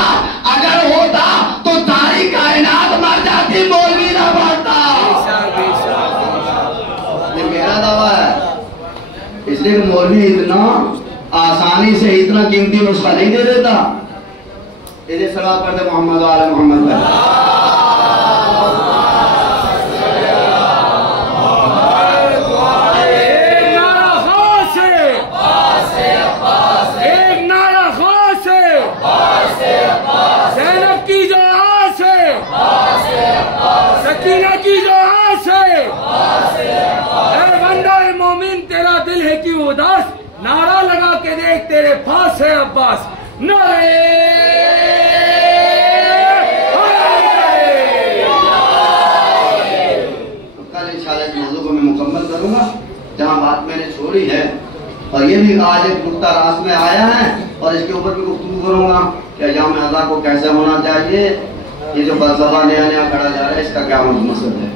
اگر ہوتا تو ساری کائنات مر جاتی، مولوی نہ بڑھتا۔ یہ میرا دعویٰ ہے، اس لیے کہ مولوی اتنا آسانی سے اتنا قیمتی نسخہ نہیں دے دیتا۔ یہ صلاۃ پڑھتے محمد وعلی محمد۔ سکینہ کی جو آس ہے، اے بندہ مومن تیرا دل ہے کیوں اداس، نعرہ لگا کے دیکھ تیرے پاس ہے عباس، نعرہ کل انشاءاللہ اس موضوع کو میں مکمل کروں گا جہاں بات میں نے چھوڑی ہے، اور یہ بھی آج ایک نقطہ راست میں آیا ہے اور اس کے اوپر بھی گفتگو کروں گا کہ ایام اضحیٰ کو کیسے ہونا چاہیے۔ یہ جو فلسفہ نیا نیا کھڑا جا رہا ہے اس کا کیا مقصد ہے،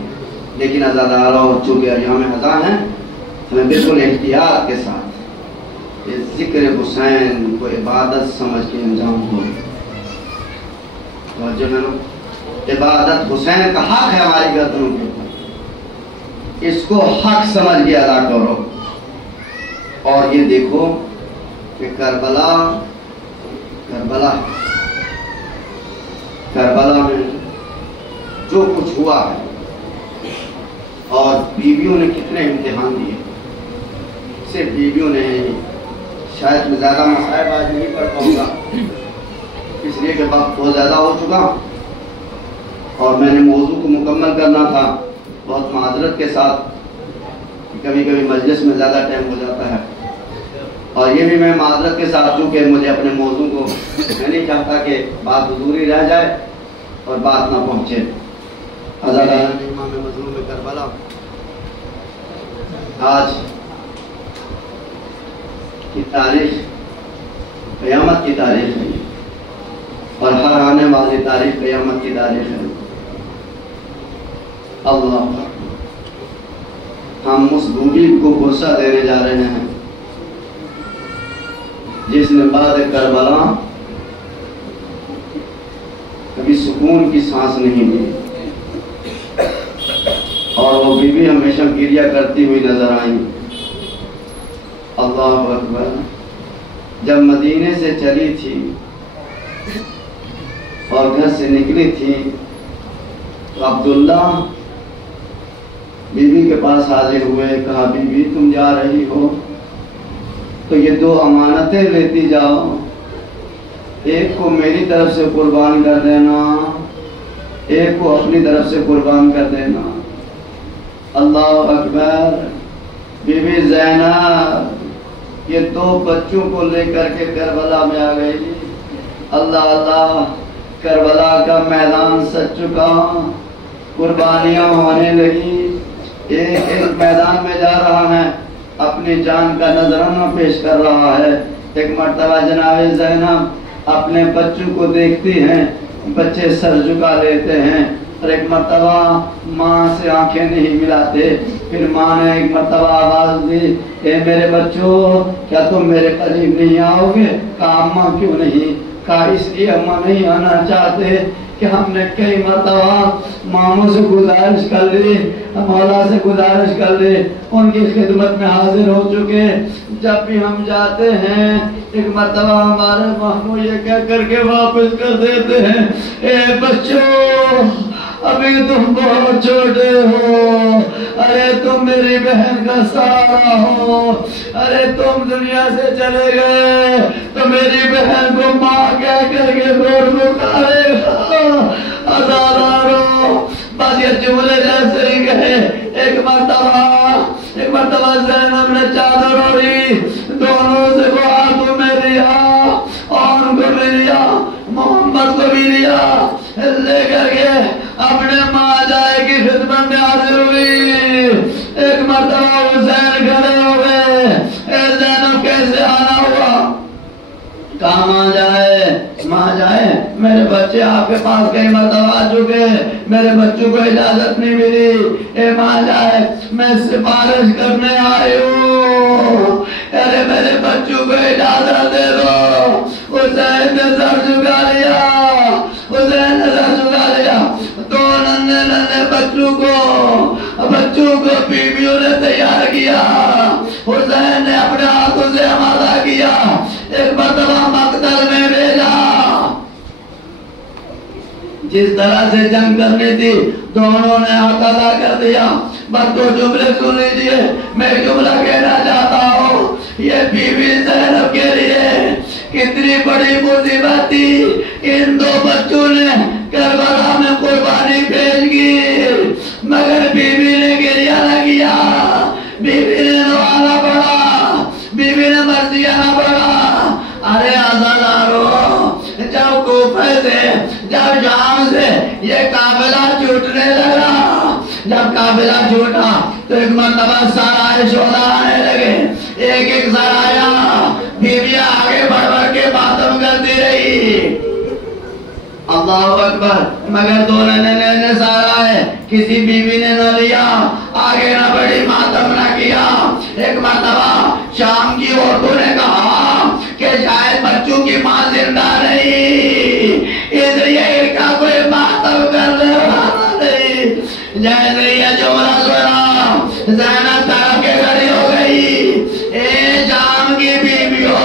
لیکن عزاداروں چونکہ ایام اضحیٰ ہیں ہمیں بالکل احتیاط کے ساتھ یہ ذکر حسین کو عبادت سمجھ کے انجام دو۔ توجہ میں لوگ، عبادت حسین کا حق ہے ہماری گردنوں کے اوپر، اس کو حق سمجھ کے ادا کرو۔ اور یہ دیکھو کہ کربلا میں جو کچھ ہوا ہے اور بیویوں نے کتنے امتحان دیے، صرف بیویوں نے، شاید میں زیادہ مسائل آج نہیں پڑھ پاؤں گا اس لیے کہ وقت بہت زیادہ ہو چکا اور میں نے موضوع کو مکمل کرنا تھا، بہت معذرت کے ساتھ، کبھی کبھی مجلس میں زیادہ ٹائم ہو جاتا ہے، اور یہ بھی میں معذرت کے ساتھ چونکہ مجھے اپنے موضوع کو میں نہیں چاہتا کہ بات ادھوری رہ جائے، اور بات نہ پہنچے۔ حضرات امام مظلوم کربلا آج کی تاریخ قیامت کی تاریخ ہے، اور ہر آنے والی تاریخ قیامت کی تاریخ ہے۔ اللہ، ہم اس بوڑھی کو غصہ دینے جا رہے ہیں جس نے بعد کربلا کبھی سکون کی سانس نہیں لی، اور وہ بیوی ہمیشہ گریہ کرتی ہوئی نظر آئی۔ اللہ اکبر۔ جب مدینے سے چلی تھی اور گھر سے نکلی تھی تو عبداللہ بیوی کے پاس حاضر ہوئے، کہا بیوی تم جا رہی ہو تو یہ 2 امانتیں لیتی جاؤ، ایک کو میری طرف سے قربان کر دینا، ایک کو اپنی طرف سے قربان کر دینا۔ اللہ اکبر۔ بی بی زینب یہ 2 بچوں کو لے کر کے کربلا میں آ گئی۔ اللہ اللہ، کربلا کا میدان سج چکا، قربانیاں ہونے لگی۔ ایک میدان میں جا رہا ہے، اپنی جان کا نذرانہ پیش کر رہا ہے۔ ایک مرتبہ جناب زینب اپنے بچوں کو دیکھتی ہیں، بچے سر جھکا لیتے ہیں، اور ایک مرتبہ ماں سے آنکھیں نہیں ملاتے۔ پھر ماں نے ایک مرتبہ آواز دی، اے میرے بچوں کیا تم میرے قریب نہیں آؤ گے؟ کہا اماں کیوں نہیں؟ کہا اس لیے اماں نہیں آنا چاہتے کہ ہم نے کئی مرتبہ ماموں سے گزارش کر لی، مولا سے گزارش کر لی، ان کی خدمت میں حاضر ہو چکے۔ جب بھی ہم جاتے ہیں ایک مرتبہ ہمارے ماموں یہ کہہ کر کے واپس کر دیتے ہیں، اے بچوں ابھی تم بہت چھوٹے ہو، ارے تم میری بہن کا سہارا ہو، ارے تم دنیا سے چلے گئے تو میری بہن کو ماں کہہ کر کے روڈ پکارے گا۔ ازادارو بس یہ جملے جیسے ہی گئے، ایک مرتبہ زینب نے چادر اوڑھی، دونوں سے وہ ہاتھوں میں لیا اور ان کو بھی لیا، محمد کو بھی لیا، لے کر کے اپنے ماں جائے کی خدمت میں حاضر ہوئی۔ ایک مرتبہ حسین کھڑے ہو گئے، اے زینب کیسے آنا ہوا؟ کہاں ماں جائے میرے بچے آپ کے پاس کئی مرتبہ آ چکے، میرے بچوں کو اجازت نہیں ملی، اے ماں جائے میں سفارش کرنے آئی ہوں، ارے میرے بچوں کو اجازت دے دو۔ حسین نے سر جھکا لیا، حسین نے سر جھکا لیا۔ 2 ننھے بچوں کو بیویوں نے تیار کیا، حسین نے اپنے ہاتھوں سے آمادہ کیا، ایک مرتبہ مقتل میں بھیجا۔ جس طرح سے جنگ کرنی تھی دونوں نے حق ادا کر دیا۔ بس 2 جملے سن لیجئے، میں جملہ کہنا چاہتا ہوں، یہ بیوی زینب کے لیے کتنی بڑی مصیبت تھی۔ ان 2 بچوں نے کربلا میں قربانی پیش کی، مگر بیوی نے گریہ نہ کیا، بیوی نے رونا پڑا، بیوی نے مرضیانہ پڑا۔ ارے آزادارو، جب کوفہ سے جب شام سے یہ قافلہ چھوٹنے لگا، جب قافلہ چھوٹا تو ایک مرتبہ سرائے شہداء آنے لگے، ایک سرایا، بیویاں آگے بڑھ کے ماتم کرتی رہی۔ اللہ اکبر، مگر 2 ننھے سارے کسی بیوی نے نہ لیا، آگے نہ بڑھی، ماتم نہ کیا۔ ایک مرتبہ شام کی عورتوں نے کہا کہ شاید بچوں کی ماں زندہ نہیں، اس لیے ان کا کوئی ماتم کرنے والا نہیں۔ جیسے یہ جملہ سنا، زینب طرف کے کھڑی ہو گئی، اے شام کی بیویوں،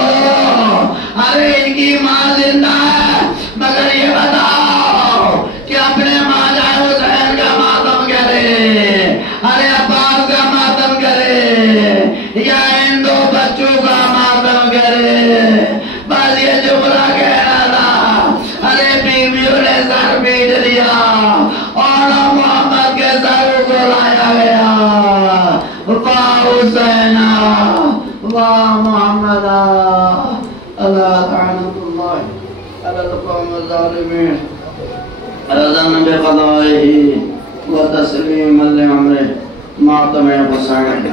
ارے ان کی ماں زندہ ہے، مگر یہ بتاؤ کہ اپنے ماں جائے حسین کا ماتم کرے، ارے عباس کا ماتم کرے، یا ان 2 بچوں کا ماتم کرے۔ بس یہ جملہ کہنا تھا، ارے بیویوں نے سر پیٹ لیا اور محمد کے سر کو لایا گیا۔ واہ حسین، واہ محمد، اللہ تعالیٰ علی القوم الظالمین، رضا بقضائه وتسليما لأمره ماتم حسین